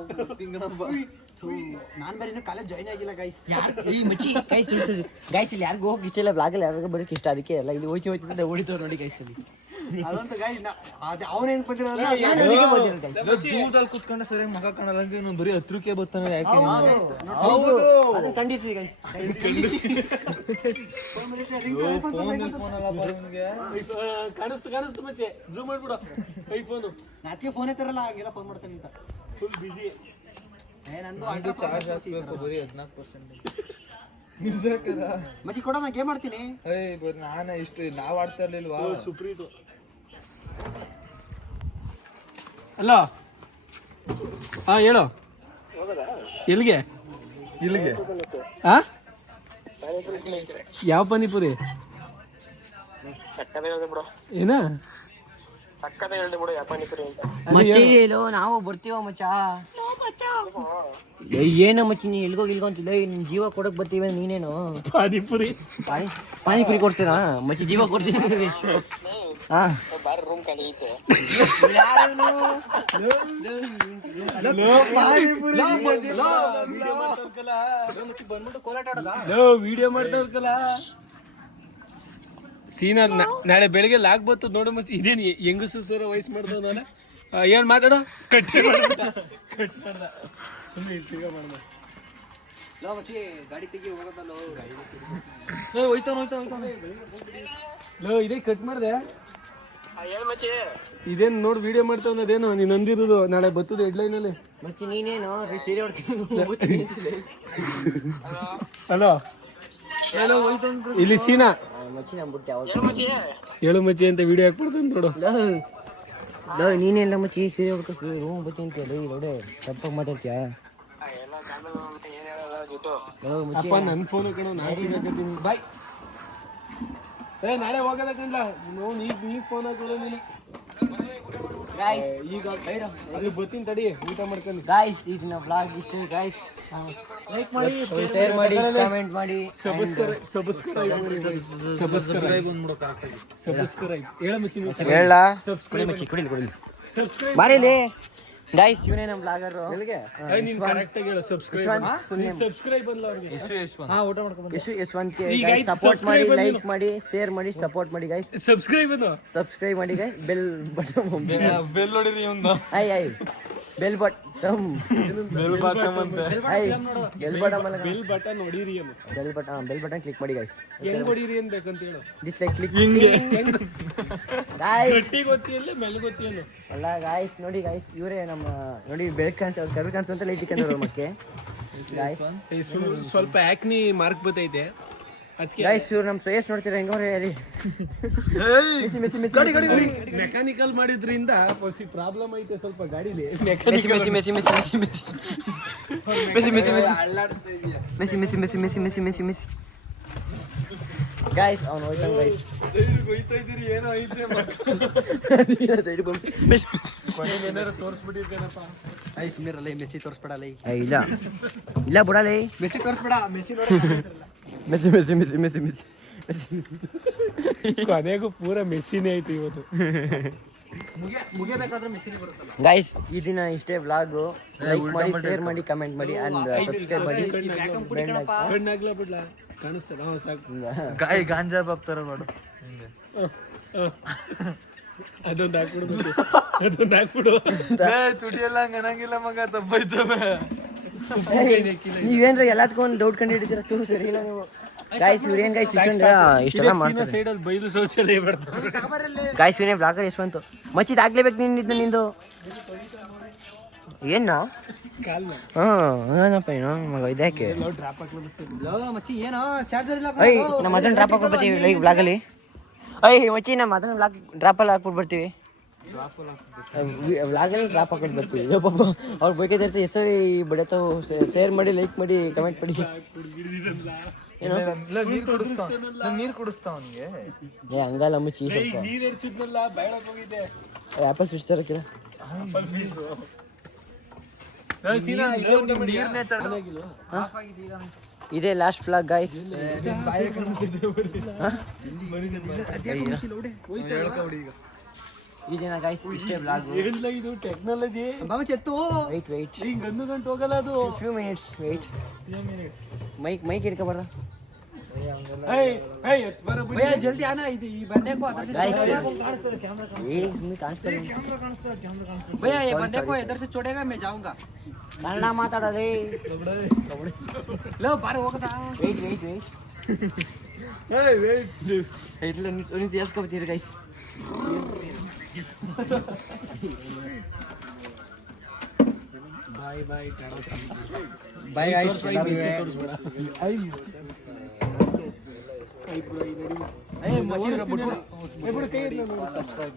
ನಾನು ಬೇರೆ ಇನ್ನೂ ಕಾಲೇಜ್ ಜಾಯ್ನ್ ಆಗಿಲ್ಲ ಗೈಸ್ ಈ ಮಚ್ಚಿ ಗೈಸ್ ಇಲ್ಲಿ ಯಾರಿಗೂ ಹೋಗಿ ಇಷ್ಟ ಇಲ್ಲ ಬ್ಲಾಗಲ್ಲಿ ಯಾರಿಗೂ ಬರೋಕೆ ಇಷ್ಟ ಅದಕ್ಕೆ ಎಲ್ಲ ಇಲ್ಲಿ ಹೋಯ್ತು ಹೊಡಿತಾವ್ ನೋಡಿ ಗೈಸ್ ಅಲ್ಲಿ ಅದಂತ ಗೈಸ್ ಅವನೇನು ದೂರದಲ್ಲಿ ಕುತ್ಕೊಂಡು ಸರಿಯಾಗಿ ಮಗ ಕಾಣಲ್ಲ ಅಂತ ಇವ್ನು ಬರೀ ಹತ್ರಕ್ಕೆ ಬರ್ತಾನೆ ಯಾಕೆ ಅದನ್ನ ಖಂಡಿಸಿ ಗೈಸ್ ಕಾಣಿಸ್ತು ಮಚ್ಚೆ ಝೂಮ್ ಮಾಡ್ಬಿಡು ಐಫೋನು ನಾಕೆ ಫೋನ್ ಎತ್ತಾರಲ್ಲ ಹಾಗೆಲ್ಲ ಫೋನ್ ಮಾಡ್ತಾನೆ ಅಂತ ಫುಲ್ ಬಿಸಿ ನಂದು ಚಾರ್ಜ್ ಹಾಕ್ಬೇಕು ಬರೀ 14%. ಮಚ್ಚಿ ಕೊಡ ನಾ ಗೇಮ್ ಮಾಡ್ತೀನಿ ನಾನು ಇಷ್ಟು ನಾವ್ ಆಡ್ತಾ ಇರ್ಲಿಲ್ವಾ ಸುಪ್ರೀತು ಅಲ್ಲ ಹಾ ಹೇಳು ಎಲ್ಲಿಗೆ ಇಲ್ಲಿಗೆ ಆ ಯಾವ ಪಾನಿಪುರಿ ಏನ ಮಚ್ಚಿ ಎಲ್ಲೋ ನಾವು ಬರ್ತೀವ ಮಚ್ಚ ಏನೋ ಮಚ್ಚಿ ನೀ ಎಲ್ಗೋ ಇಲ್ಗೊಂತಿಲ್ಲ ನಿನ್ ಜೀವ ಕೊಡಕ್ ಬರ್ತೀವಿ ನೀನೇನು ಪಾನಿಪುರಿ ಪಾನಿಪುರಿ ಕೊಡ್ತೀರಾ ಮಚ್ಚಿ ಜೀವ ಕೊಡ್ತೀನಿ ಹಾ ಬಂದ್ಬಿಟ್ಟು ಕೋಲಾಟ ಆಡೋದಾ ವಿಡಿಯೋ ಮಾಡ್ತಾವ್ರಕಲ್ಲ ಸೀನಾ ನಾಳೆ ಬೆಳಿಗ್ಗೆ ಲಾಗ್ ಬರ್ತದ ನೋಡು ಮಚ್ಚಿ ಇದೇನು ಹೆಂಗಸು ಸರ ವಯಸ್ಸು ಮಾಡ್ತಾವ ನಾನು ಏನ್ ಮಾತಾಡೋ ಕಟ್ ಮಾಡ್ದ ಸುಮ್ಮನೆ ತಿರ್ಗಾ ಮಾಡ್ದ ಲೋ ಮಚ್ಚಿ ಗಾಡಿ ತೆಗಿ ಹೋಗೋದಲ್ಲ ಲೋ ಇದೇ ಕಟ್ ಮಾಡ್ದೆ ಇದೇನ್ ನೋಡ್ ವಿಡಿಯೋ ಮಾಡ್ತಾವ ಅದೇನೋ ನೀನ್ ಅಂದಿರೋದು ನಾಳೆ ಬರ್ತದ ಹೆಡ್ಲೈನ್ ಅಲ್ಲಿ ಮಚ್ಚಿ ನೀನೇನು ಸೀರೆ ಹೊಡ್ತೀನಿ ಹಲೋ ಇಲ್ಲಿ ಸೀನಾ ಮಚ್ಚಿ ನಂಬಿಟ್ಟು ಯಾವ ಹೇಳು ಮಚ್ಚಿ ಅಂತ ವಿಡಿಯೋ ಹಾಕ್ಬಿಡ್ತಾನೆ ನೋಡು ನೀನೆಲ್ಲ ಮಚ್ಚಿ ಸೀರೆ ಹೊಡ್ಕೊಂಡು ರೂಮ್ ಬರ್ತೀನಿ ಅಂತ ಹೇಳಿ ನೋಡೆ ತಪ್ಪಾಗಿ ಮಾತಾಡ್ತೀಯ ಅಪ್ಪ ನನ್ನ ಫೋನ್ ಕಣ ನಾ ಸಿಗಕತ್ತೀನಿ ಬಾಯ್ ನಾಳೆ ಹೋಗೋದ ಕಂಡ ನೀ ಫೋನ್ ಹಾಕೋಲ್ಲ ನೀನು ಈಗ ಅಲ್ಲಿ ಬರ್ತೀನಿ ತಡಿ ಊಟ ಮಾಡ್ಕೊಂಡು ಗಾಯ್ಸ್ ಇದನ್ನ ವ್ಲಾಗ್ ಇಷ್ಟ ಗಾಯ್ಸ್ ಲೈಕ್ ಮಾಡಿ ಶೇರ್ ಮಾಡಿ ಕಮೆಂಟ್ ಮಾಡಿ ಸಬ್ಸ್ಕ್ರೈಬ್ ಹೇಳ ಮಚ್ಚಿ ಹೇಳ ಸಬ್ಸ್ಕ್ರೈಬ್ ಬಾರಿಲಿ ಗಾಯ್ಸ್ ಇವನೇ ನಮ್ಮ ಬ್ಲಾಗರ್ ನೀನ್ ಕರೆಕ್ಟ್ ಆಗಿ ಹೇಳು ಸಬ್ಸ್ಕ್ರೈಬ್ ಅಲ್ಲ ಅವ್ರಿಗೆ ಯಶವಂತ್ ಸಪೋರ್ಟ್ ಮಾಡಿ ಲೈಕ್ ಮಾಡಿ ಶೇರ್ ಮಾಡಿ ಸಪೋರ್ಟ್ ಮಾಡಿ ಗಾಯ್ಸ್ ಸಬ್ಸ್ಕ್ರೈಬ್ ಮಾಡಿ ಗಾಯ್ಸ್ ಬೆಲ್ ಬಟನ್ ಬೆಲ್ ನೋಡಿರಿ ಇವ್ನು I bell button bell bottom ಅಂತ ಬೆಲ್ ಬಟನ್ ಹೊಡೀರಿ ಅಲ್ಲ ಬೆಲ್ ಬಟನ್ ಕ್ಲಿಕ್ ಮಾಡಿ ಗಾಯ್ಸ್ ಹೆಂಗ್ ಹೊಡೀರಿ ಅನ್ಬೇಕಂತ ಹೇಳು ಡಿಸ್ಲೈಕ್ ಕ್ಲಿಕ್ ಗಟ್ಟಿ ಗೊತ್ತಿಲ್ಲ ಮೇಲೆ ಗೊತ್ತಿಲ್ಲ ಅಲ್ಲ ಗಾಯ್ಸ್ ನೋಡಿ ಗಾಯ್ಸ್ ಇವರೇ ನಮ್ಮ ನೋಡಿ ಬೆಳಕಾಂತ ಕರು ಕಾಣಿಸುವಂತ ಲೈಟ್ ಇಕ್ಕಂದ್ರು ಮಕ್ಕೆ ಗಾಯ್ಸ್ ಸ್ವಲ್ಪ ಆಕ್ನಿ ಮಾರ್ಕ್ ಬತ್ತೈತೆ ಅದಕ್ಕೆ ಗಾಯ್ಸ್ ಇವ್ರು ನಮ್ಮ ಫೇಸ್ ನೋಡ್ತೀರಾ ಹೆಂಗವ್ರೆ ಹೇಳಿ ಮೆಕ್ಯಾನಿಕಲ್ ಮಾಡಿದ್ರಿಂದ ಪ್ರಾಬ್ಲಮ್ ಐತೆ ಸ್ವಲ್ಪ ಗಾಡಿಲಿ ಮೆಸ್ಸಿ ಗಾಯ್ಸ್ ಅವ್ನು ಹೋಯ್ತಾನೆ ಗಾಯ್ಸ್ ಏನೋ ಐತೆ ಏನಾರು ತೋರಿಸ್ಬಿಟ್ಟಿರ್ತಾನಪ್ಪ ಐ ಸುಮ್ಮನಿರಲ್ಲ ಮೆಸ್ಸಿ ತೋರಿಸ್ಬೇಡಲ್ಲ ಇಲ್ಲ ಬಿಡಲೇ ಮೆಸ್ಸಿ ತೋರಿಸ್ಬೇಡ ಮೆಸ್ಸಿ ಮೆಸ್ಸಿ ಕೊನೆಗೂ ಪೂರ ಮೆಸ್ಸಿನೇ ಐತಿ ಇವತ್ತು ಮುಗಿಯಬೇಕಾದ್ರೆ ಮೆಸ್ಸಿನೇ ಬರುತ್ತಲ್ಲ ಗಾಯ್ಸ್ ಈ ದಿನ ಇಷ್ಟೇ ವ್ಲಾಗ್ ಲೈಕ್ ಮಾಡಿ ಶೇರ್ ಮಾಡಿ ಕಮೆಂಟ್ ಮಾಡಿ ಅಂಡ್ ಸಬ್ಸ್ಕ್ರೈಬ್ ಮಾಡಿ ಕಣ್ಣಾಗ್ಲಾ ಬಿಡ್ಲಾ ಕಾಣಿಸ್ತದ ಸಾಕು ಗಾಯ ಗಾಂಜಾ ಬಾಬ್ ತರ ಮಾಡು ಅದೊಂದು ಹಾಕ್ಬಿಡು ತುಡಿಯಲ್ಲ ಅನ್ನಂಗಿಲ್ಲ ಮಗ ತಪ್ಪೈತವೆ ನೀವೇನ್ರ ಎಲ್ಲದಕ್ಕೂ ಒಂದು ಡೌಟ್ ಕಂಡು ಹಿಡಿತೀರ ಸರಿ ಇಲ್ಲ ನೀವು ಗಾಯ್ಸ್ ಇವ್ರೇನ್ ಗಾಯ್ಸ್ ಇಷ್ಟೆಲ್ಲ ಮಾಡ್ತಾರೆ ಸೈಡಲ್ಲಿ ಬೈದು ಶೌಚಾಲಯ ಬರ್ತಾರೆ ಗಾಯ್ಸ್ ಇವನೇ ಬ್ಲಾಗರ್ ಯಶವಂತ್ ಮಚ್ಚಿದ್ ಆಗ್ಲೇಬೇಕು ನಿಂದು ಏನ ಏನಪ್ಪ ಏನೋ ಮಗ ಇದಕ್ಕೆ ಮಚ್ಚಿ ಏನೋ ಚಾರ್ಜರ್ ಇಲ್ಲ ಐ ನಮ್ಮ ಅದನ್ನ ಡ್ರಾಪ್ ಹಾಕಿ ಬರ್ತೀವಿ ಲೈಕ್ ಬ್ಲಾಗಲ್ಲಿ ಐ ಮಚ್ಚಿ ನಮ್ಮ ಅದನ್ನ ಬ್ಲಾಗ್ ಡ್ರಾಪಲ್ಲಿ ಹಾಕ್ಬಿಟ್ಟು ಬರ್ತೀವಿ ಬ್ಲಾಗಲ್ಲಿ ಡ್ರಾಪ್ ಹಾಕೊಂಡು ಬರ್ತೀವಿ ಪಾಪ ಅವ್ರು ಬೇಕಾದ್ರೆ ಹೆಸರು ಬಿಡತಾವು ಶೇರ್ ಮಾಡಿ ಲೈಕ್ ಮಾಡಿ ಕಮೆಂಟ್ ಮಾಡಿ ನೀರ್ ಕುಡಿಸ್ತಾವ ಅವನಿಗೆ ಹಂಗಲ್ಲ ಮಚ್ಚಿ ಸ್ವಲ್ಪ ನೀರ್ ಎಡ್ಸಿದ್ನಲ್ಲ ಬೇಡಕ್ ಹೋಗಿದ್ದೆ ಆ್ಯಪಲ್ ಫಿಶ್ ತರಕ್ಕಿಲ್ಲ ಇದೇ ಲಾಸ್ಟ್ ಫ್ಲಾಗ್ ಗೈಸ್. ಇದೇನಾ ಗೈಸ್ ಇಷ್ಟೇ ಬ್ಲಾಗ್. ಇದು ಟೆಕ್ನಾಲಜಿ. ಬಾಬಾ ಚೆತ್ತು ವೆಯ್ಟ್ ಹಿಂಗ್ ಗಂದು ಗಂಟು ಹೋಗಲ್ಲ ಅದು. Few minutes wait. ಮೈಕ್ ಹಿಡ್ಕೊಬಾರ ಭಯ್ಯ ಜಲ್ದಿ ಆನ ಇದು ಈ ಬಂದೆ को अदर से भैया ये बंदे को इधर से छोड़ेगा मैं जाऊंगा. ಕನ್ನಡ ಮಾತಾಡೋದೇ. लो बाहर ಹೋಗದಾ. ವೆಯ್ಟ್ ಇಲ್ಲ ಒಂದು ಸೇರಿಸ್ಕೊಬಿಡ್ತೀರಿ guys. Bye bye bye guys. A machine बिट्बिಡು ಕೈ ಸಬ್ಸ್ಕ್ರೈಬ್.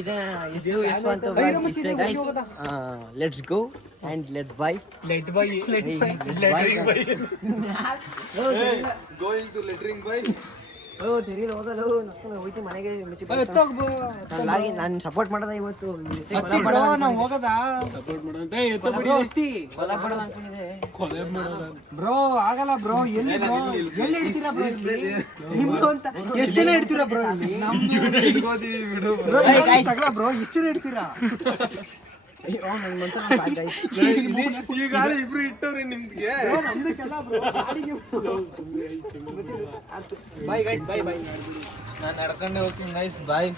ಇದೇ ಎಷ್ಟು ಅಂತ ಇಷ್ಟೇ guys. Let's go and let's buy. Let bye going to lettering bye. ತೆರೀಲ್ ಹೋಗಲು ನಕ್ಕನ ಹೋಯ್ತು ಮನೆಗೆ ಮುಚ್ಚಿ ನಾನು ಸಪೋರ್ಟ್ ಮಾಡೋದ ಇವತ್ತು. ಬ್ರೋ ನಾವು ಹೋಗದಾ ಸಪೋರ್ಟ್ ಮಾಡೋದಂತೆ ಎತ್ತ ಬಿಡಿ. ಬ್ರೋ ಹತ್ತಿ ಹೊಲ ಮಾಡೋದು ಅನ್ಕೊಂಡಿದ್ದೆ. ಕೊಲೆ ಮಾಡೋದ. ಬ್ರೋ ಆಗಲ್ಲ ಬ್ರೋ. ಎಲ್ಲಿ ಬ್ರೋ ಎಲ್ಲಿ ಇಡ್ತೀರಾ ಬ್ರೋ ನಿಮ್ದು ಅಂತ ಎಷ್ಟು ಜನ ಇಡ್ತೀರಾ ಬ್ರೋ ಇಲ್ಲಿ ಇಟ್ಕೋತೀವಿ ಬಿಡು. ಬ್ರೋ ತಗಲ ಬ್ರೋ ಎಷ್ಟು ಜನ ಇಡ್ತೀರಾ. ನನ್ನ ಮನ್ಸನ್ನ ಸಾಕ್ guys. ಈಗಾಗಲೇ ಇಬ್ರು ಇಟ್ಟವ್ರಿ ನಿಮ್ಗೆ. ನಮ್ದಕ್ಕೆಲ್ಲ ಬ್ರೋ ಗಾಡಿಗೆ ಬಾಯ್ ಗೈಸ್ ಬಾಯ್ ಬಾಯ್. ನಾನು ನಡ್ಕೊಂಡೆ ಹೋಗ್ತೀನಿ ಗೈಸ್ ಬಾಯ್.